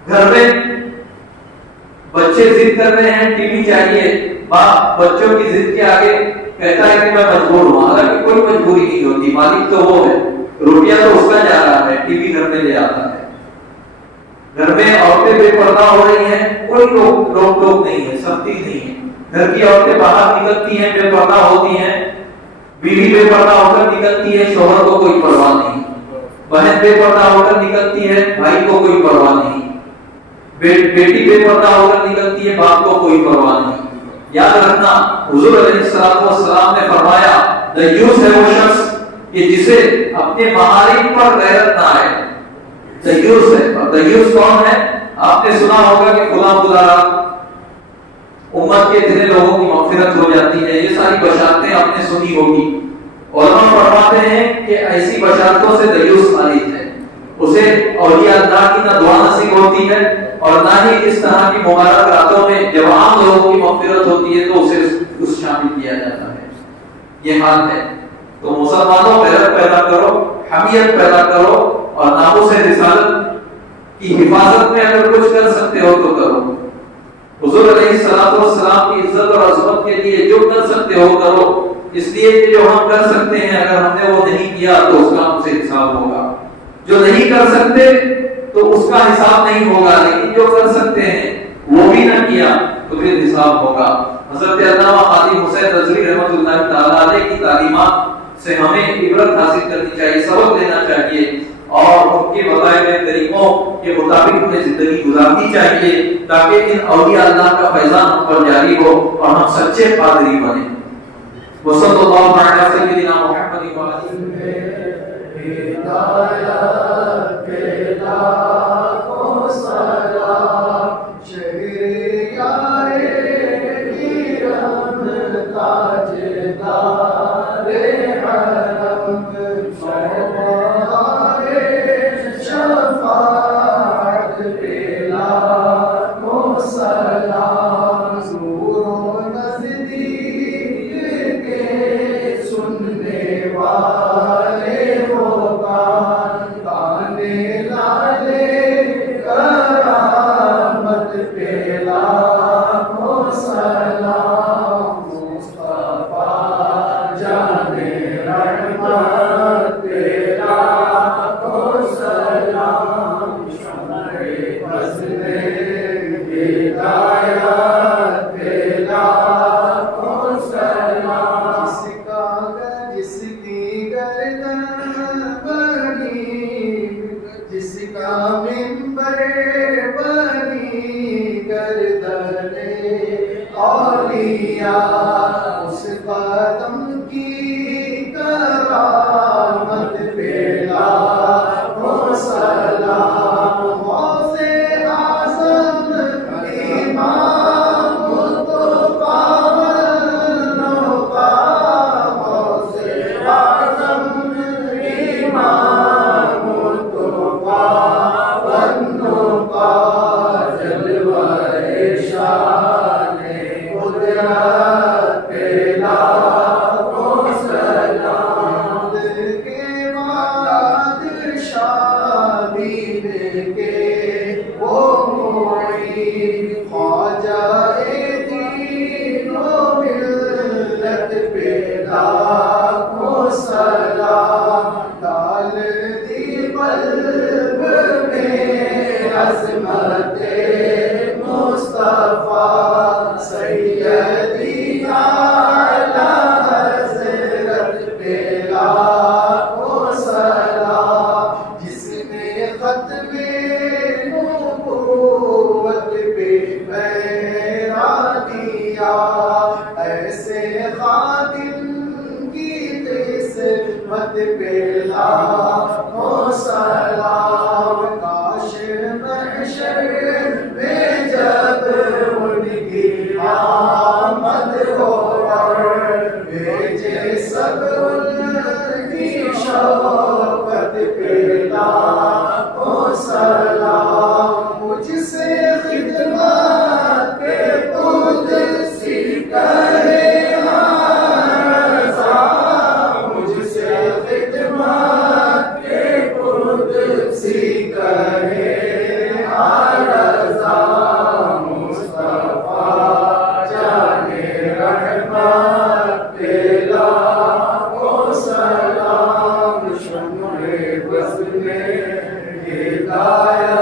گھر میں بچے ضد کر رہے ہیں ٹی وی چاہیے، باپ بچوں کی ضد کے آگے کہتا ہے کہ میں مجبور ہوں، حالانکہ کوئی مجبوری نہیں ہوتی، مالک تو وہ ہے، روٹیاں تو اس کا جا رہا ہے، ٹی وی گھر میں لے آتا ہے۔ گھر میں عورتیں بے پردہ ہو رہی ہیں، کوئی روک ٹوک نہیں ہے، سختی نہیں ہے۔ گھر کی عورتیں باہر نکلتی ہیں، بے پردہ ہوتی ہیں، بیوی بے پردہ ہو کر نکلتی ہے، شوہر کو کوئی پرواہ نہیں، بہن بے پردہ ہو کر نکلتی ہے، بھائی کو کوئی پرواہ نہیں، بیٹی بے پردہ ہو کر نکلتی ہے، باپ کو کوئی پرواہ نہیں۔ یاد رکھنا حضور علیہ الصلوۃ والسلام نے فرمایا دیوس ہے وہ شخص کہ جسے اپنے محارم پر غیرت نہ آئے، دیوس ہے۔ اور دیوس کون ہے؟ آپ نے سنا ہوگا کہ فلاں فلاں امت کے اتنے لوگوں کی مغفرت ہو جاتی ہے، یہ ساری بشارتیں آپ نے سنی ہوگی۔ علماء فرماتے ہیں کہ ایسی بشارتوں سے دیوس خالد ہے، اسے اولیاء اللہ کی نہ دعا نصیب ہوتی ہے اور نہ ہی اس طرح کی مبارک راتوں میں جب عام لوگوں کی مغفرت ہوتی ہے تو اسے اس شامل کیا جاتا ہے۔ یہ حال ہے۔ تو مسلمانوں غیرت پیدا کرو، حمیت پیدا کرو، اور ناموس رسالت کی حفاظت میں اگر کچھ کر سکتے ہو تو کرو۔ حضور علیہ الصلوۃ والسلام کی عزت اور عظمت کے لیے جو کر سکتے ہو کرو، اس لیے کہ جو ہم کر سکتے ہیں اگر ہم نے وہ نہیں کیا تو اس کا ہم سے حساب ہوگا، جو نہیں کر سکتے تو اس کا حساب نہیں ہوگا، لیکن جو کر سکتے ہیں وہ بھی نہ کیا تو پھر حساب ہوگا۔ حضرت علامہ قاضی حسین رضوی رحمۃ اللہ تعالی علیہ کی تعلیمات سے ہمیں عبرت حاصل کرنی چاہیے، سبق لینا چاہیے، اور ان کے بتائے گئے طریقوں کے مطابق ہمیں زندگی گزارنی چاہیے تاکہ ان اولیاء اللہ کا فیضان ہم پر جاری ہو اور ہم سچے قادری بنیں۔ وصلی اللہ علیہ سیدنا محمد و سننے والے ہوگا عظمت مصطفیٰ سیدی اعلیٰ حضرت پہ لاکھوں سلام، جس نے ختم نبوت پہ پہرا دیا، ایسے خادم کی قسمت پہ لاکھوں سلام، کاش محشر میں جب ان کی آمد ہو اور بھیجے سب ان کی شوقت پہ لاکھوں سلام، مجھ سے خدمت پہ قدسی کرے رضا، مجھ سے خدمت پہ قدسی کرے رضا، مصطفیٰ جانے رحمت پہ لاکھوں سلام، شمع بس میں ہدایت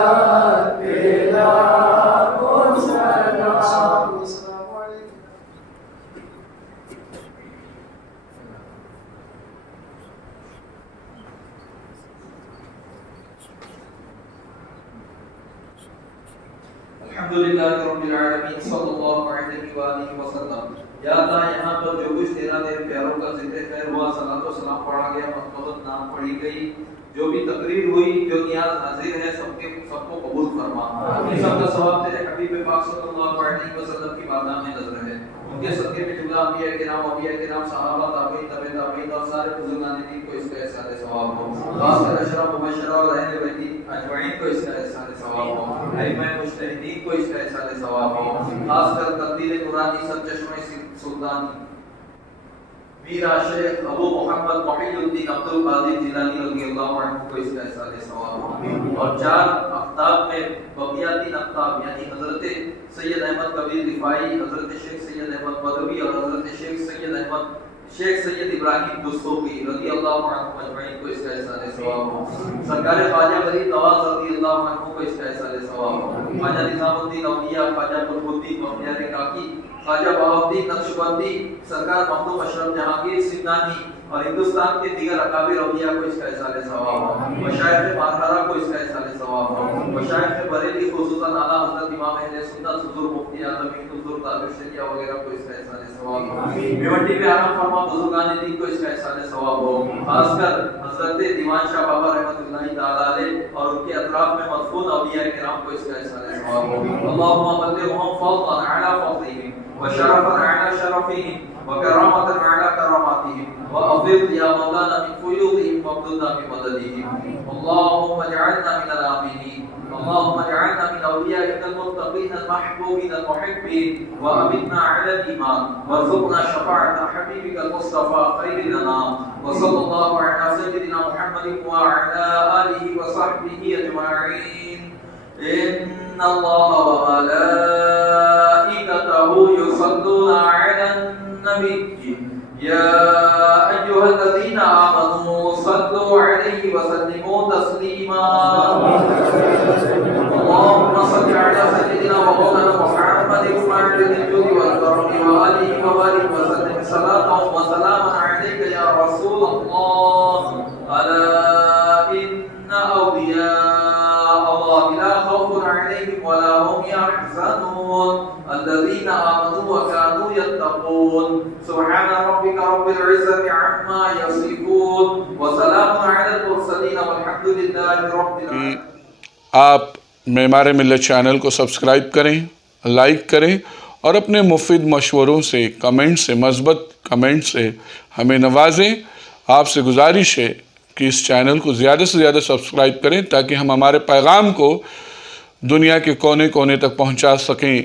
پہ لاکھوں سلام۔ السلام علیکم۔ الحمدللہ رب العالمین، صلی اللہ علیہ وآلہ وسلم۔ یا اللہ، یہاں پر جو کچھ تیرا تیرے پیاروں کا ذکر خیر ہوا، صلاۃ و سلام پڑھا گیا، محمد نام پڑھی گئی، جو بھی تقریر ہوئی، جو نیاز حاضر ہے، سب کو قبول فرما۔ سب کا ثواب تیرے حبیب پاک صلی اللہ علیہ وسلم کی بارگاہ میں نظر ہے۔ ان کے صدقے میں جملہ انبیاء کرام، اولیاء کرام، صحابہ، تابعین، تبع تابعین اور سارے بزرگان دین کو اس کا احسان ثواب ہو۔ خاص کر اشرف مبشرہ اور اہل بیت اجمعین کو اس کا احسان ثواب ہو۔ ائمہ مجتہدین کو اس کا احسان ثواب ہو۔ خاص کر تقدیر نورانی سرچشمہ سلطانی میرا شیخ ابو محمد محی الدین عبد القادر جیلانی رضی اللہ عنہ کو اس کا احسان ثواب ہو۔ اور 4 اقطاب میں بقیہ 3 اقطاب یعنی حضرت سید احمد کبیر رفاعی، حضرت شیخ سید احمد بدوی اور حضرت شیخ سید ابراہیم دستوقی رضی اللہ عنہ اجمعین کو اس کا احسان ثواب ہو۔ سرکار خواجہ فرید نواز رضی اللہ عنہ کو اس کا احسان ثواب ہو۔ خواجہ نظام الدین اولیاء، خواجہ قطب الدین بختیار کاکی، خواجہ بہاؤالدین نقشبندی، سرکار مخدوم اشرف جہانگیر سنگانی اور ہندوستان کے دیگر اکابر اولیاء کو اس کا احسان ثواب ہو۔ مشائخ مارہرہ کو اس کا احسان ثواب ہو۔ مشائخ بریلی خصوصاً اعلیٰ حضرت امام اہل سنت حضور مفتی اعظم حضور طاہر شریعہ وغیرہ کو اس کا احسان ثواب ہو۔ میونٹی میں آرام فرما بزرگان دین کو اس کا احسان ثواب ہو۔ خاص کر حضرت دیوان شاہ بابا رحمۃ اللہ تعالی علیہ اور ان کے اطراف میں مدفون اولیاء کرام کو اس کا احسان ثواب ہو۔ اللهم بلغهم فضلا على فضلهم وشرفا على شرفهم وكرامة على كراماتهم وأفض يا مولانا من فيوضهم وابدلنا بمددهم۔ اللهم اجعلنا من الآمنين، اللهم اجعلنا من أوليائك المتقين المحبوبين المحبين، وأمتنا على الإيمان، وارزقنا شفاعة حبيبك المصطفى خير الأنام، وصلى الله على سيدنا محمد وعلى آله وصحبه أجمعين۔ إن الله وملائكته يصلون على النبي يا أيها الذين آمنوا صلوا عليه وسلموا تسليما۔ اللهم صل على سيدنا ومولانا محمد معدن الجود والكرم وآله وبارك وسلم صلاة وسلاما عليك يا رسول الله۔ ألا إن أولياء الله لا خوف عليهم ولا هم يحزنون الذين آمنوا وكانوا يتقون۔ سبحان ربك رب العزة عما يصفون وسلام على المرسلين والحمد لله رب العالمين۔ آپ معمار ملت چینل کو سبسکرائب کریں، لائک کریں اور اپنے مفید مشوروں سے، کمنٹ سے، مثبت کمنٹ سے ہمیں نوازیں۔ آپ سے گزارش ہے کہ اس چینل کو زیادہ سے زیادہ سبسکرائب کریں تاکہ ہم ہمارے پیغام کو دنیا کے کونے کونے تک پہنچا سکیں۔